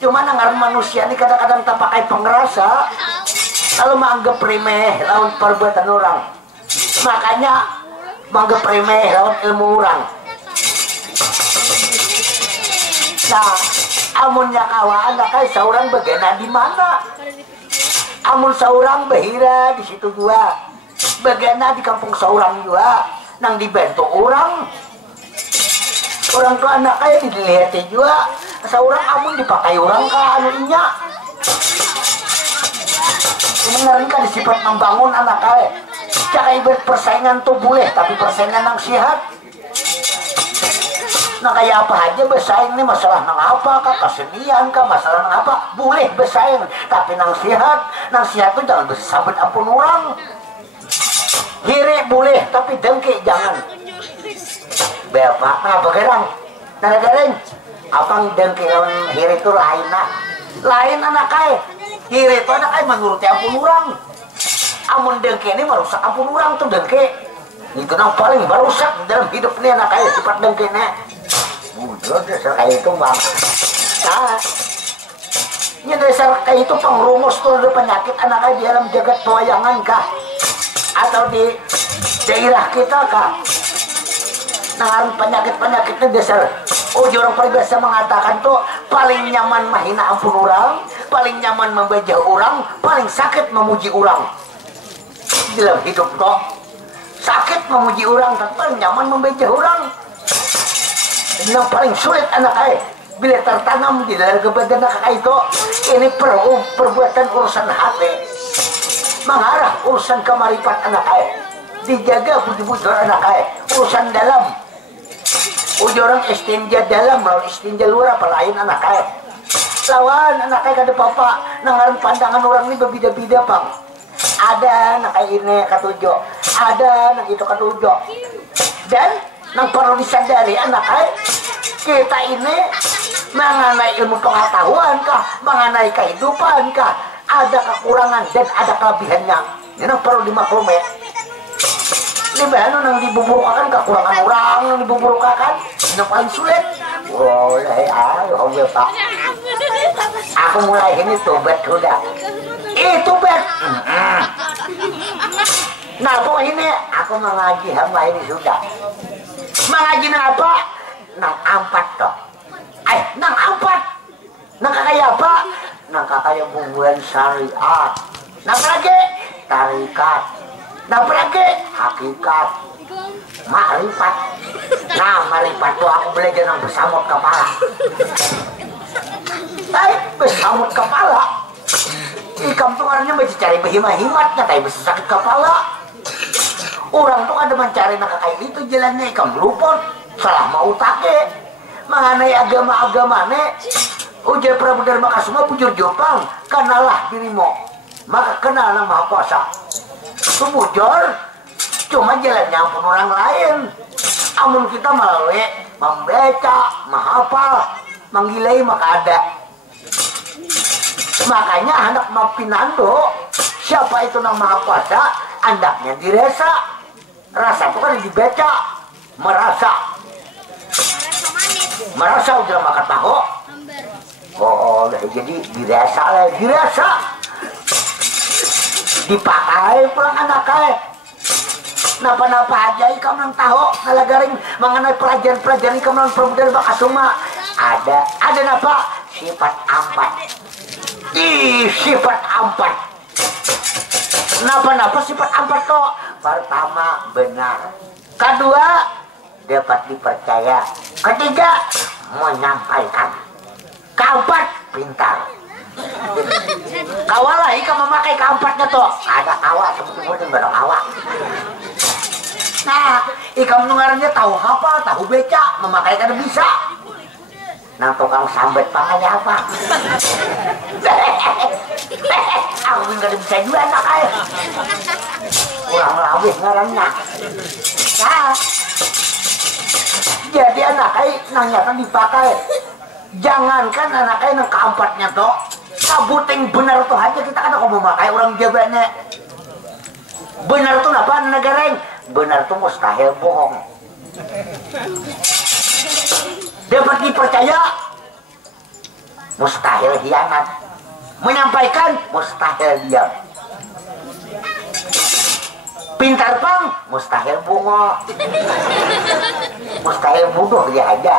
Cuma nangar manusia ini kadang-kadang tak pakai pengerasa. Kalau menganggap remeh lawan perbuatan orang, makanya menganggap remeh lawan ilmu orang. Nah, amunnya kawan, kayak seorang bagana di mana? Amun seorang bahira di situ juga, bagana di kampung seorang juga, nang dibantu orang. Orang tua anak kayak dilihat juga, seorang amun dipakai orang ke anunya. Sebenarnya kan sifat membangun anak kaya. Cak ibarat persaingan tuh boleh, tapi persaingan yang sehat. Nah kayak apa aja bersaing nih masalah nang apa kah, kesenian kah, masalah nang apa boleh bersaing, tapi nang sehat tuh jangan bersabet ampun orang. Hiri boleh, tapi dengki jangan. Bapak, apa gerang? Nah gerang, apang dengki lawan hiri itu lain anak kaya. Hiri itu anak menuruti ampun orang. Amun dengki ini merusak ampun orang tuh dengki. Itu yang paling merusak dalam hidup ini anak kaya sifat dengki ini. Udah dasar kayak itu bang. Nah, ini dasar kayak itu pengrumus tuh ada penyakit anak kaya di dalam jagat pewayangan kah? Atau di daerah kita kah? Nah, penyakit-penyakitnya dasar. Oh, orang paling biasa mengatakan tuh paling nyaman mahina ampun orang, paling nyaman membajak orang, paling sakit memuji orang. Dalam hidup kok sakit memuji orang, tapi paling nyaman membajak orang. Yang paling sulit anak ay bila tertanam di dalam kebadan anak ay itu ini perbuatan urusan hati, mengarah urusan kemarifat anak ay, dijaga budi-budi anak ay, urusan dalam. Uji orang istinja dalam lawan istinja luar apa lain anak kaya. Lawan anak kaya kada papa nangaran pandangan orang ini berbeda-beda bang. Ada anak kaya ini katujo, ada anak itu katujo. Dan nang perlu disadari anak kaya kita ini mengenai ilmu pengetahuan kah, mengenai kehidupan kah, ada kekurangan dan ada kelebihannya. Ini nang perlu dimaklumi. Ini bahan yang dibuburukakan kekurangan orang yang dibuburukakan yang paling sulit. Boleh ayo Pak. Aku mulai ini tobat sudah. Tobat. Nah pokok ini aku mengaji hamba ini sudah. Mengaji nang apa? Nang ampat toh. Nang ampat. Nang kakaya apa? Nang kakaya hubungan syariat. Nang lagi tarikat. Nah lagi hakikat makrifat. Nah makrifat tuh aku belajar yang bersamut kepala. Bersamut kepala di kampung orangnya masih cari berhimat-himatnya tapi bisa sakit kepala. Orang tuh ada mencari nak kayak itu jalannya ikam luput salah mau take mengenai agama-agama nih. Ujar Prabu Dharma Kasuma bujur Jopang kenalah dirimu maka kenal nama Maha Kuasa. Itu bujur cuma jalannya pun orang lain. Amun kita melalui membaca, menghafal, menggilai maka ada. Makanya anak mapinando siapa itu nama Maha Kuasa andaknya diresa. Rasa itu kan dibaca. Merasa udah makan tahu. Oh, jadi dirasa. Dipakai pulang anaknya. Napa-napa aja ikam nang tahu ngalagaring mengenai pelajaran-pelajaran ikam nang perbudan bakasuma. Ada napa? Sifat ampat. Sifat ampat. Napa-napa sifat ampat kok? Pertama, benar. Kedua, dapat dipercaya. Ketiga, menyampaikan. Keempat, pintar. Kawalah ikam memakai keempatnya tuh. Ada kawa sebetulnya nggak ada kawa. Nah, ikam nungarannya tahu apa? Tahu beca, memakai kada bisa. Nah, tukang sambet pakai apa? Aku nggak bisa juga anak aja. Kurang lawih ngarannya. Nah, jadi anak aja nanyatan dipakai. Jangankan anak aja nang keempatnya tuh. Kabuting benar tuh aja kita kan mau memakai orang jawabannya. Benar tuh apa negareng? Benar tuh mustahil bohong. Dapat dipercaya, mustahil hianat. Menyampaikan, mustahil diam. Pintar pang, mustahil bungo. Mustahil bodoh dia aja.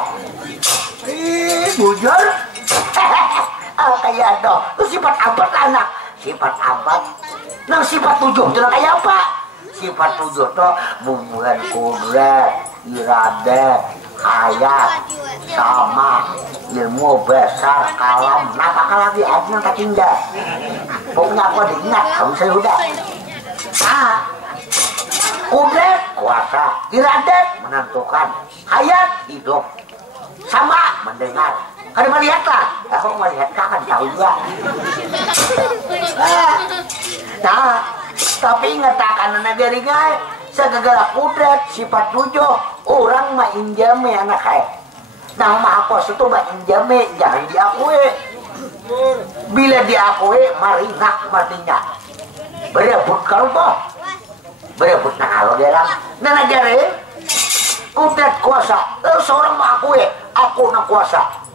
Bujur. Kayak doh, itu sifat ampat anak. Sifat ampat. Nah sifat 7 itu kayak apa? Sifat 7 tuh bubuhan kudrat, iradat, hayat, sama, ilmu besar, kalam. Nah bakal lagi aja yang ketinggal. Pokoknya aku diingat, kamu saya udah. Nah, kudrat, kuasa, iradat, menentukan, hayat, hidup, sama, mendengar. Kada melihat lah, aku melihat kan tahu juga. Nah, tapi ingat akan negerinya segala kudrat sifat 7 orang mah injame anak saya. Nang maha kuasa itu mah injame jangan diakui. Bila diakui maringak matinya. Berebut kalau toh, berebut nang alo dalam. Nah negeri kudrat kuasa, seorang mah akui aku nang kuasa.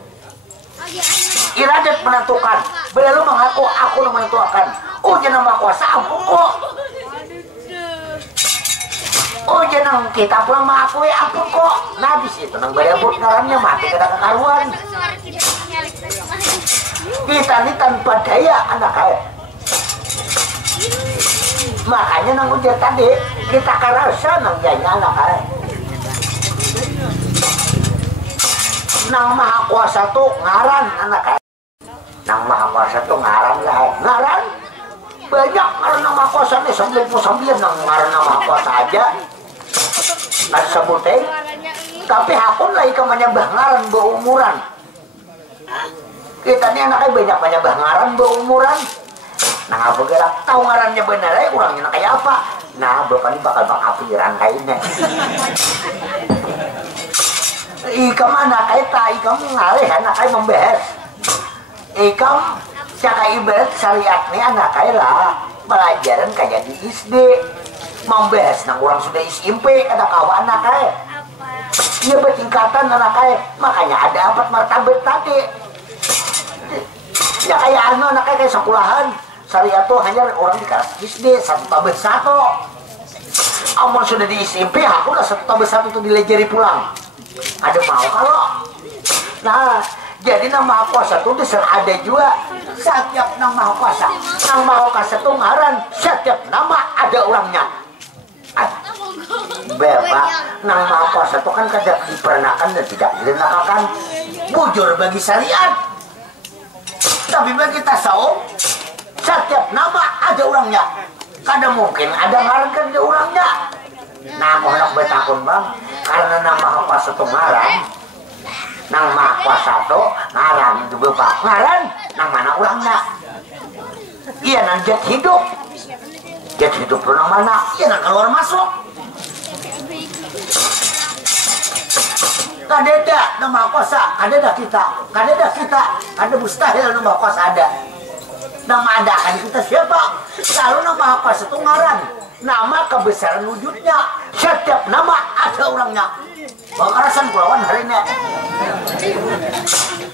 Iradat menentukan, belum mengaku aku menentukan. Jangan nama kuasa aku kok. Jangan kita pulang mengakui aku kok. Nah di situ nang berebut ngarannya mati kada kekaruan. Kita ini tanpa daya anak kaya. Makanya nang ujar tadi kita karasa nang jaya anak kaya. Nang maha kuasa tuh ngaran anak kaya. Nang maha kuasa tuh ngaran lah. Ngaran banyak ngaran nang maha kuasa nih 99 nang ngaran nang maha kuasa aja. Nggak sebutin. Tapi hakun lah ikan menyembah ngaran berumuran. Kita nih anaknya banyak ngaran berumuran. Nah apa kira tahu ngarannya bener ya kurangnya kayak apa? Nah bukan bakal bakapiran kayaknya. Ikam anak kita, ikam ngalih anak kita membahas. Ikam cara ibarat syariat nih anak kita lah pelajaran kayak di SD membahas. Nang orang sudah SMP ada kawan anak kita. Dia bertingkatan anak kita, makanya ada 4 martabat tadi. Ya kayak anak kita kayak sekolahan syariat tuh hanya orang di kelas SD 1 tabet 1. Amun sudah di SMP, aku udah 1 tabet 1 itu dilejari pulang. Ada mau kalau nah jadi nama kuasa itu ada juga setiap nama kuasa itu ngaran setiap nama ada orangnya. Bebas nama kuasa itu kan tidak diperanakan dan tidak dilenakan bujur bagi syariat, tapi bagi tasawuf setiap nama ada orangnya. Kada mungkin ada ngaran kerja orangnya. Nah, aku hendak bertakun bang, karena nama kuasa itu ngaran, nang maha kuasa itu ngaran itu bapak ngaran, nang mana orangnya? Iya nang jet hidup itu nang mana? Iya nang keluar masuk. Kadeda nama kuasa, kadeda kada mustahil nama kuasa ada. Nama ada kan kita siapa? Kalau nama kuasa itu ngaran. nama kebesaran wujudnya. Setiap nama ada orangnya. Bangarasan kulawan hari ini.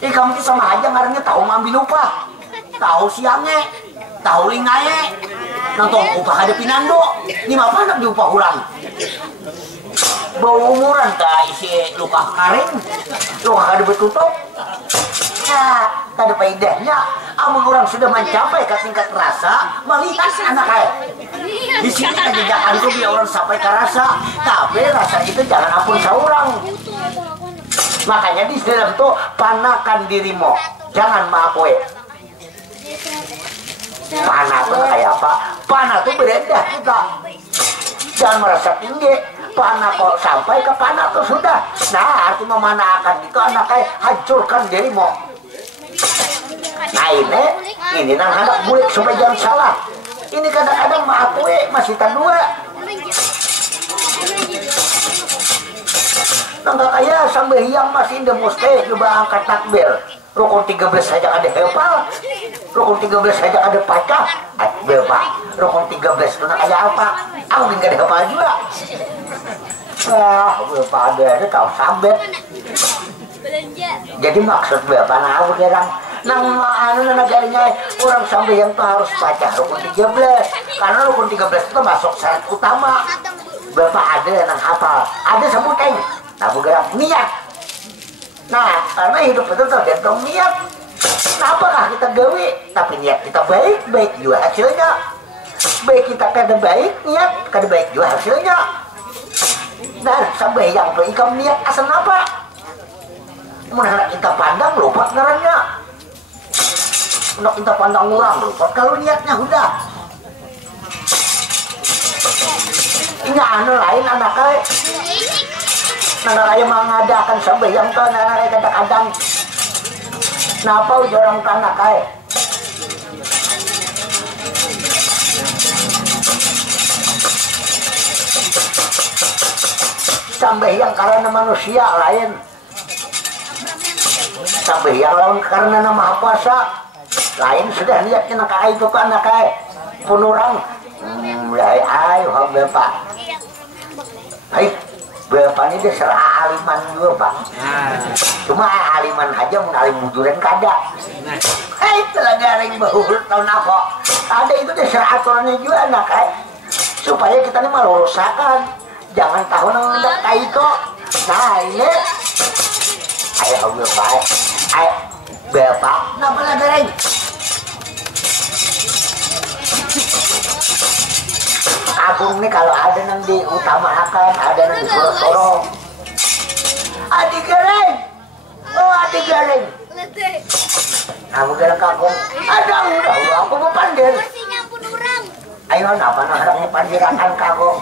Kamu itu sama aja ngarannya tahu ngambil upah, tahu siangnya, tahu lingaye, nonton upah ada pinando. Ini apa anak diupah ulang? Bau umuran tak isi luka karing, luka kada betutup. Nah, kada faedahnya. Amun orang sudah mencapai ke tingkat rasa, melihat anak kaya. Di sini kejejakan itu biar orang sampai ke rasa, tapi rasa itu jangan ampun seorang. Makanya di dalam itu panakan dirimu, jangan mengakui. Panah itu kayak apa? Panah itu berendah kita. Jangan merasa tinggi. Panah kok sampai ke panah itu sudah. Nah, arti memanahkan itu anak kayak hancurkan dirimu. Nah ini nang hendak bulik supaya jangan salah. Ini kadang-kadang mengakui masih terdua. Nggak kayak sambil yang masih indah musti coba angkat takbir. Rukun 13 saja ada hepal, rukun 13 saja ada pacah. Bapak, rukun 13 itu nak kayak apa? Aku nggak ada hepal juga. Bapak ada tahu sambet. Jadi maksud bapak nah aku kira nang negaranya orang sampai yang tuh harus baca rukun 13 karena rukun 13 itu masuk syarat utama. Bapak ada yang hafal, ada sebutan. Nah bergerak niat. Nah karena hidup itu tergantung niat. Nah apakah kita gawe tapi niat kita baik, baik juga hasilnya. Baik kita kada baik, niat kada baik juga hasilnya. Nah sampai yang tuh ikam niat asal apa? Menurut kita pandang lupa ngarannya. Menurut kita pandang orang lupa kalau niatnya udah. Ini anu lain anak kaya. Anak kaya mengadakan sampai yang tuh anak kaya kadang-kadang. Kenapa udah orang tanah kaya? Sampai yang karena manusia lain. Sampai yang lain karena nama puasa lain sudah lihatnya nak kaya itu kan nak kaya pun orang ayo bapak hai bapak ini dia serah aliman juga pak cuma aliman aja mengalim bujuran kada hai telah garing bahul tahun apa ada itu dia serah aturannya juga nak kaya supaya kita ini melurusakan jangan tahu nang kaya itu nah ini ayo bapak ayo bapak kenapa lah garing Agung nih kalau ada yang diutamakan, ada yang disorong-sorong. Adik garing, oh adik garing. Kamu garing kagum, ada udah aku mau pandir. Ayo apa nak mau pandirakan kagum?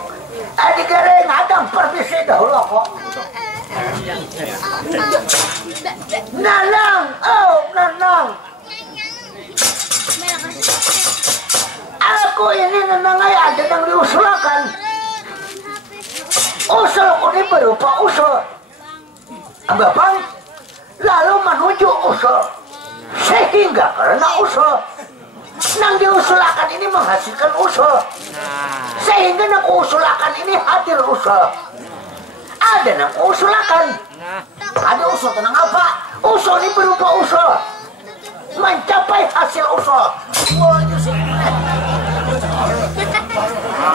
Adik garing, ada permisi dahulu kok. Nanang, oh nanang. Aku ini nenangai ada yang diusulkan. Usul ini berupa usul. Bapak lalu menuju usul. Sehingga karena usul nang diusulkan ini menghasilkan usul. Sehingga nang usulkan ini hadir usul. Ada nang usulkan. Ada usul tentang apa? Usul ini berupa usul. Mencapai hasil usul.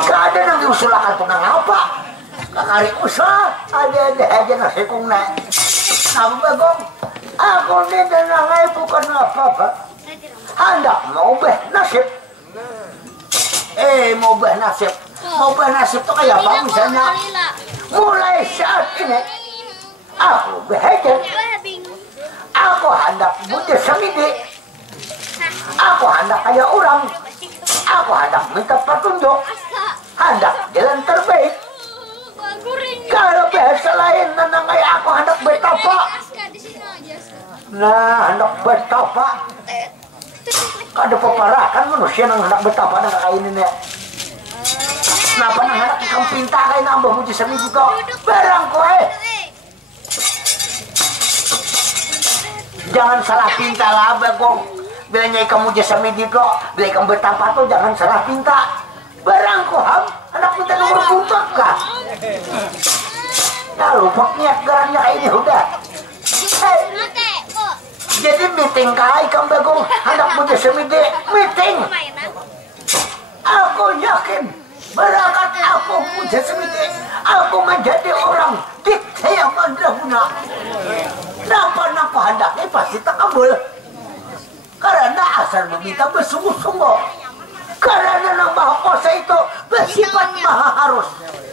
Kada nang diusulkan tentang apa? Kakari usul ada aja nasi kungna. Apa bagong? Aku ni dengangai bukan apa-apa. Hendak mau beh nasib. Mau beh nasib. Mau beh nasib tu kayak apa misalnya? Mulai saat ini aku behajar. Aku hendak butuh semidi. Aku hendak kayak orang. Aku hendak minta petunjuk. Hendak jalan terbaik. Kalau bahasa lain nenangai aku hendak betapa. Nah, hendak betapa. Kada peparakan manusia yang hendak betapa dengan kain ini. Kenapa nang hendak ikam pinta kain nambah muji semidi kok? Barang kowe. Jangan salah pinta lah bagong. Bila nyai kamu jasa mediko, bila kamu betapa tuh jangan salah pinta. barang koham anak minta nomor buntut kah? Nah lupa niat garanya ini udah. Jadi meeting kah ikam bagong anak muda semide meeting. Aku yakin berangkat aku muda semide aku menjadi orang dikte yang mandraguna. Napa hendaknya pasti tak kabul. Karena asal meminta bersungguh-sungguh. Karena Maha Kuasa itu bersifat maha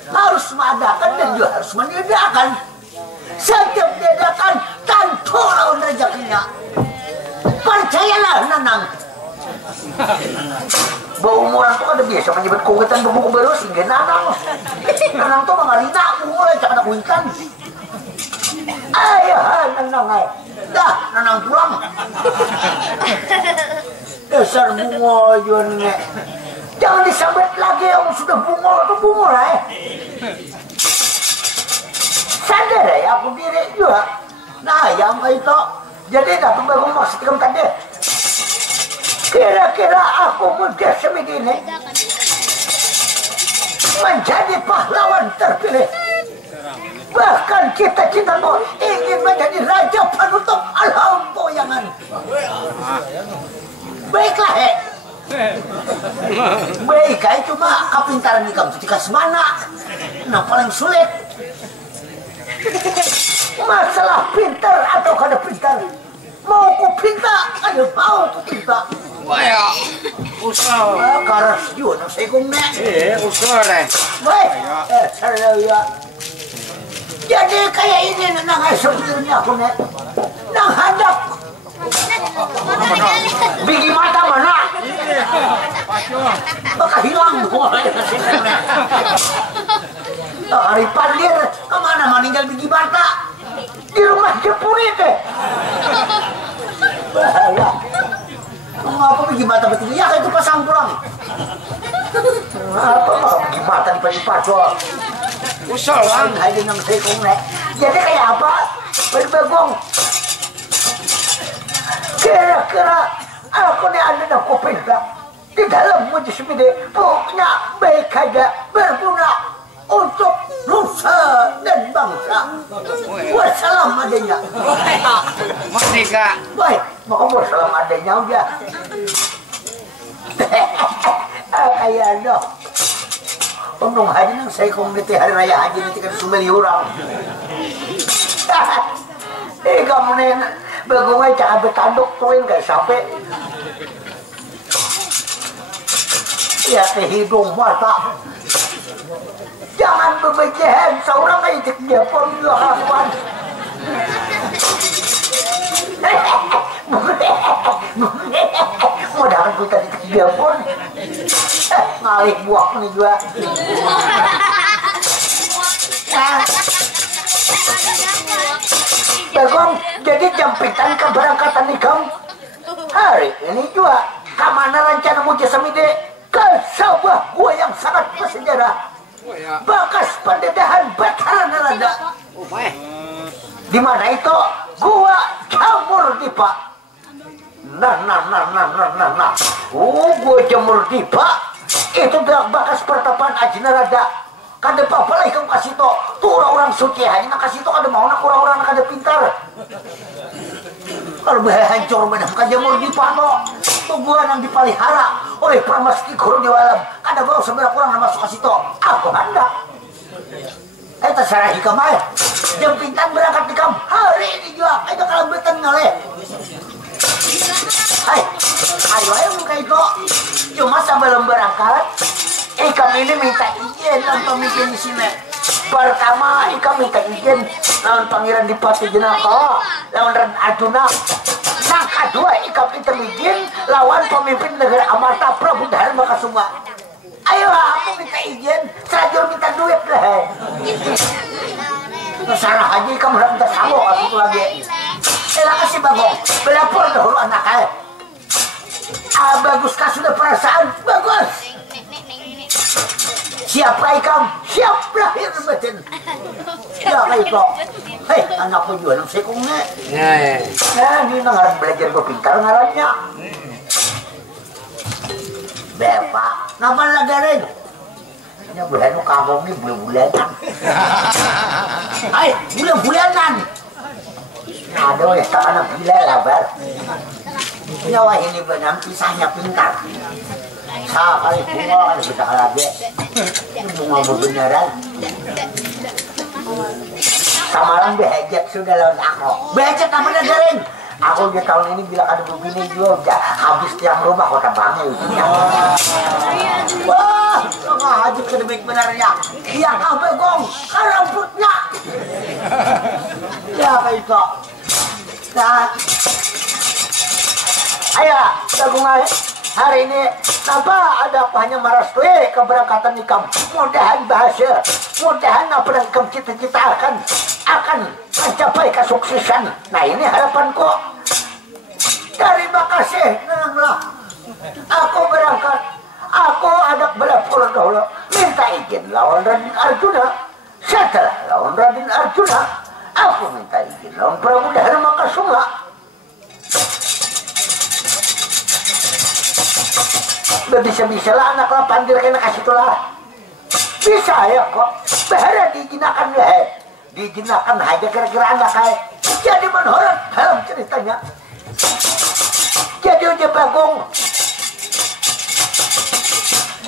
harus mengadakan dan juga harus menyediakan. Setiap menyediakan tentu lawan rezekinya. Percayalah Nanang. Bau umuran tuh ada biasa menyebut kugetan buku baru sehingga Nanang tuh mengarita mulai cak anak wikan. Ayo Nanang ay. Dah Nanang pulang. Dasar bungo yun nek. Jangan disambet lagi yang sudah bungo lah sadar ya aku diri juga. Nah yang itu jadi datang baru maksud kamu tadi. Kira-kira aku muda semegini menjadi pahlawan terpilih. Bahkan cita-cita mau ingin menjadi raja penutup alam goyangan. Baiklah baik cuma kepintaran ikam ketika semana nah paling sulit masalah pintar atau kada pintar mau ku pinta ada mau ku pinta Wah, usaha. Karas juga saya kumne Usaha deh. baik saya jadi kayak ini nang sebetulnya aku nek nang hadap bigi mata mana? Baka hilang hari pandir kemana meninggal bigi mata? Di rumah Jepurit bahaya. Mengapa bigi mata betul? Ya itu pasang pulang. Apa bigi mata di pagi-pagi? Usaha. Hari nang sekong nek. Jadi kayak apa? Berbagong. Kira-kira aku nih ada dan kupinta di dalam muji semide pokoknya baik aja berguna untuk nusa dan bangsa. Wassalam adanya. Merdeka. Baik, maka wassalam adanya udah. Kayak ada. Untung haji nang saya komuniti hari raya haji nanti kan sumeli orang. Kamu nih bagongnya jangan bertanduk tuin gak sampai ya ke hidung mata jangan bebejahan seorang kayak dia pun juga kawan mudahan kita di dia pun ngalih buak nih juga Bagong, jadi jampitan keberangkatan ikam hari ini juga kamana rencana muja semide ke sebuah gua yang sangat bersejarah bekas pendedahan Bataran Narada. Di mana itu gua Jamur Dipa. Nah. Gua Jamur Dipa itu bekas pertapaan Aji Narada. Kada apa lah ikam kasih to tuh orang suci hanya nak kasih to kada mau nak orang-orang kada pintar kalau bahaya hancur badan Jamur Dipa to gua nang dipelihara oleh pramesti guru di alam kada mau sebenarnya kurang masuk kasih to aku hendak terserah ikam aja jam pintar berangkat ikam hari ini juga itu kalau betan ngaleh ayo muka itu cuma sebelum berangkat ikam ini minta izin lawan pemimpin di sini. Pertama ikam minta izin lawan Pangeran Dipati Jenaka, lawan Ren Arjuna. Yang kedua ikam minta izin lawan pemimpin negara Amarta Prabu Dharma Kasuma. Ayo aku minta izin, serajur minta duit lah. Terserah aja ikam harus minta sabo itu lagi. Terima kasih Bagong, belapor dahulu anaknya. Bagus kah sudah perasaan bagus. Siapa ikam? Siap lahir batin. Ya kayak itu. Hei, anakku juga nang sekongnya. Nah, ini ngaran belajar gue pintar ngarannya. Bepa, nama lagarin. Nya bulan kampung ini bulan-bulanan. Hai, bulan-bulanan. Aduh, ya tak anak gila lah, Bar. Nyawa ini benang pisahnya pintar. Sekali bunga kan sudah lagi. Bunga beneran. Samalam behejek sudah lawan aku. Behejek apa dengerin? Aku di tahun ini bila ada begini juga udah habis tiang rumah kota Bangil. Wah, nggak haji kedemik benarnya. Yang apa gong? Kan rambutnya. Ya kayak itu. Nah, ayo, kita gungai. Hari ini, kenapa ada hanya marastui keberangkatan nikam? Mudahan bahasa, mudahan apa yang kamu cita-cita akan mencapai kesuksesan. Nah ini harapanku. Terima kasih, Nanglah. Aku berangkat. Aku ada berapur dahulu. Minta izin lawan Raden Arjuna. Setelah lawan Raden Arjuna, aku minta izin lawan Prabu Dharma Kasuma. Bisa-bisalah anak lah panggil kena kasih tulah. Bisa ya kok. Bahara dijinakan lah. Dijinakan aja kira-kira anak kaya. Jadi menhorat dalam ceritanya. Jadi udah Bagong.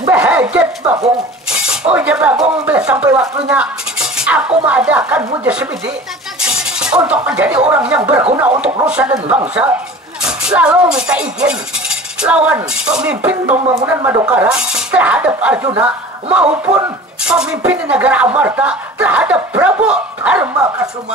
Bahajat Bagong. Udah Bagong bila sampai waktunya. Aku mengadakan muda semidi. Untuk menjadi orang yang berguna untuk nusa dan bangsa. Lalu minta izin lawan pemimpin pembangunan Madukara terhadap Arjuna maupun pemimpin negara Amarta terhadap Prabu Dharma Kasuma.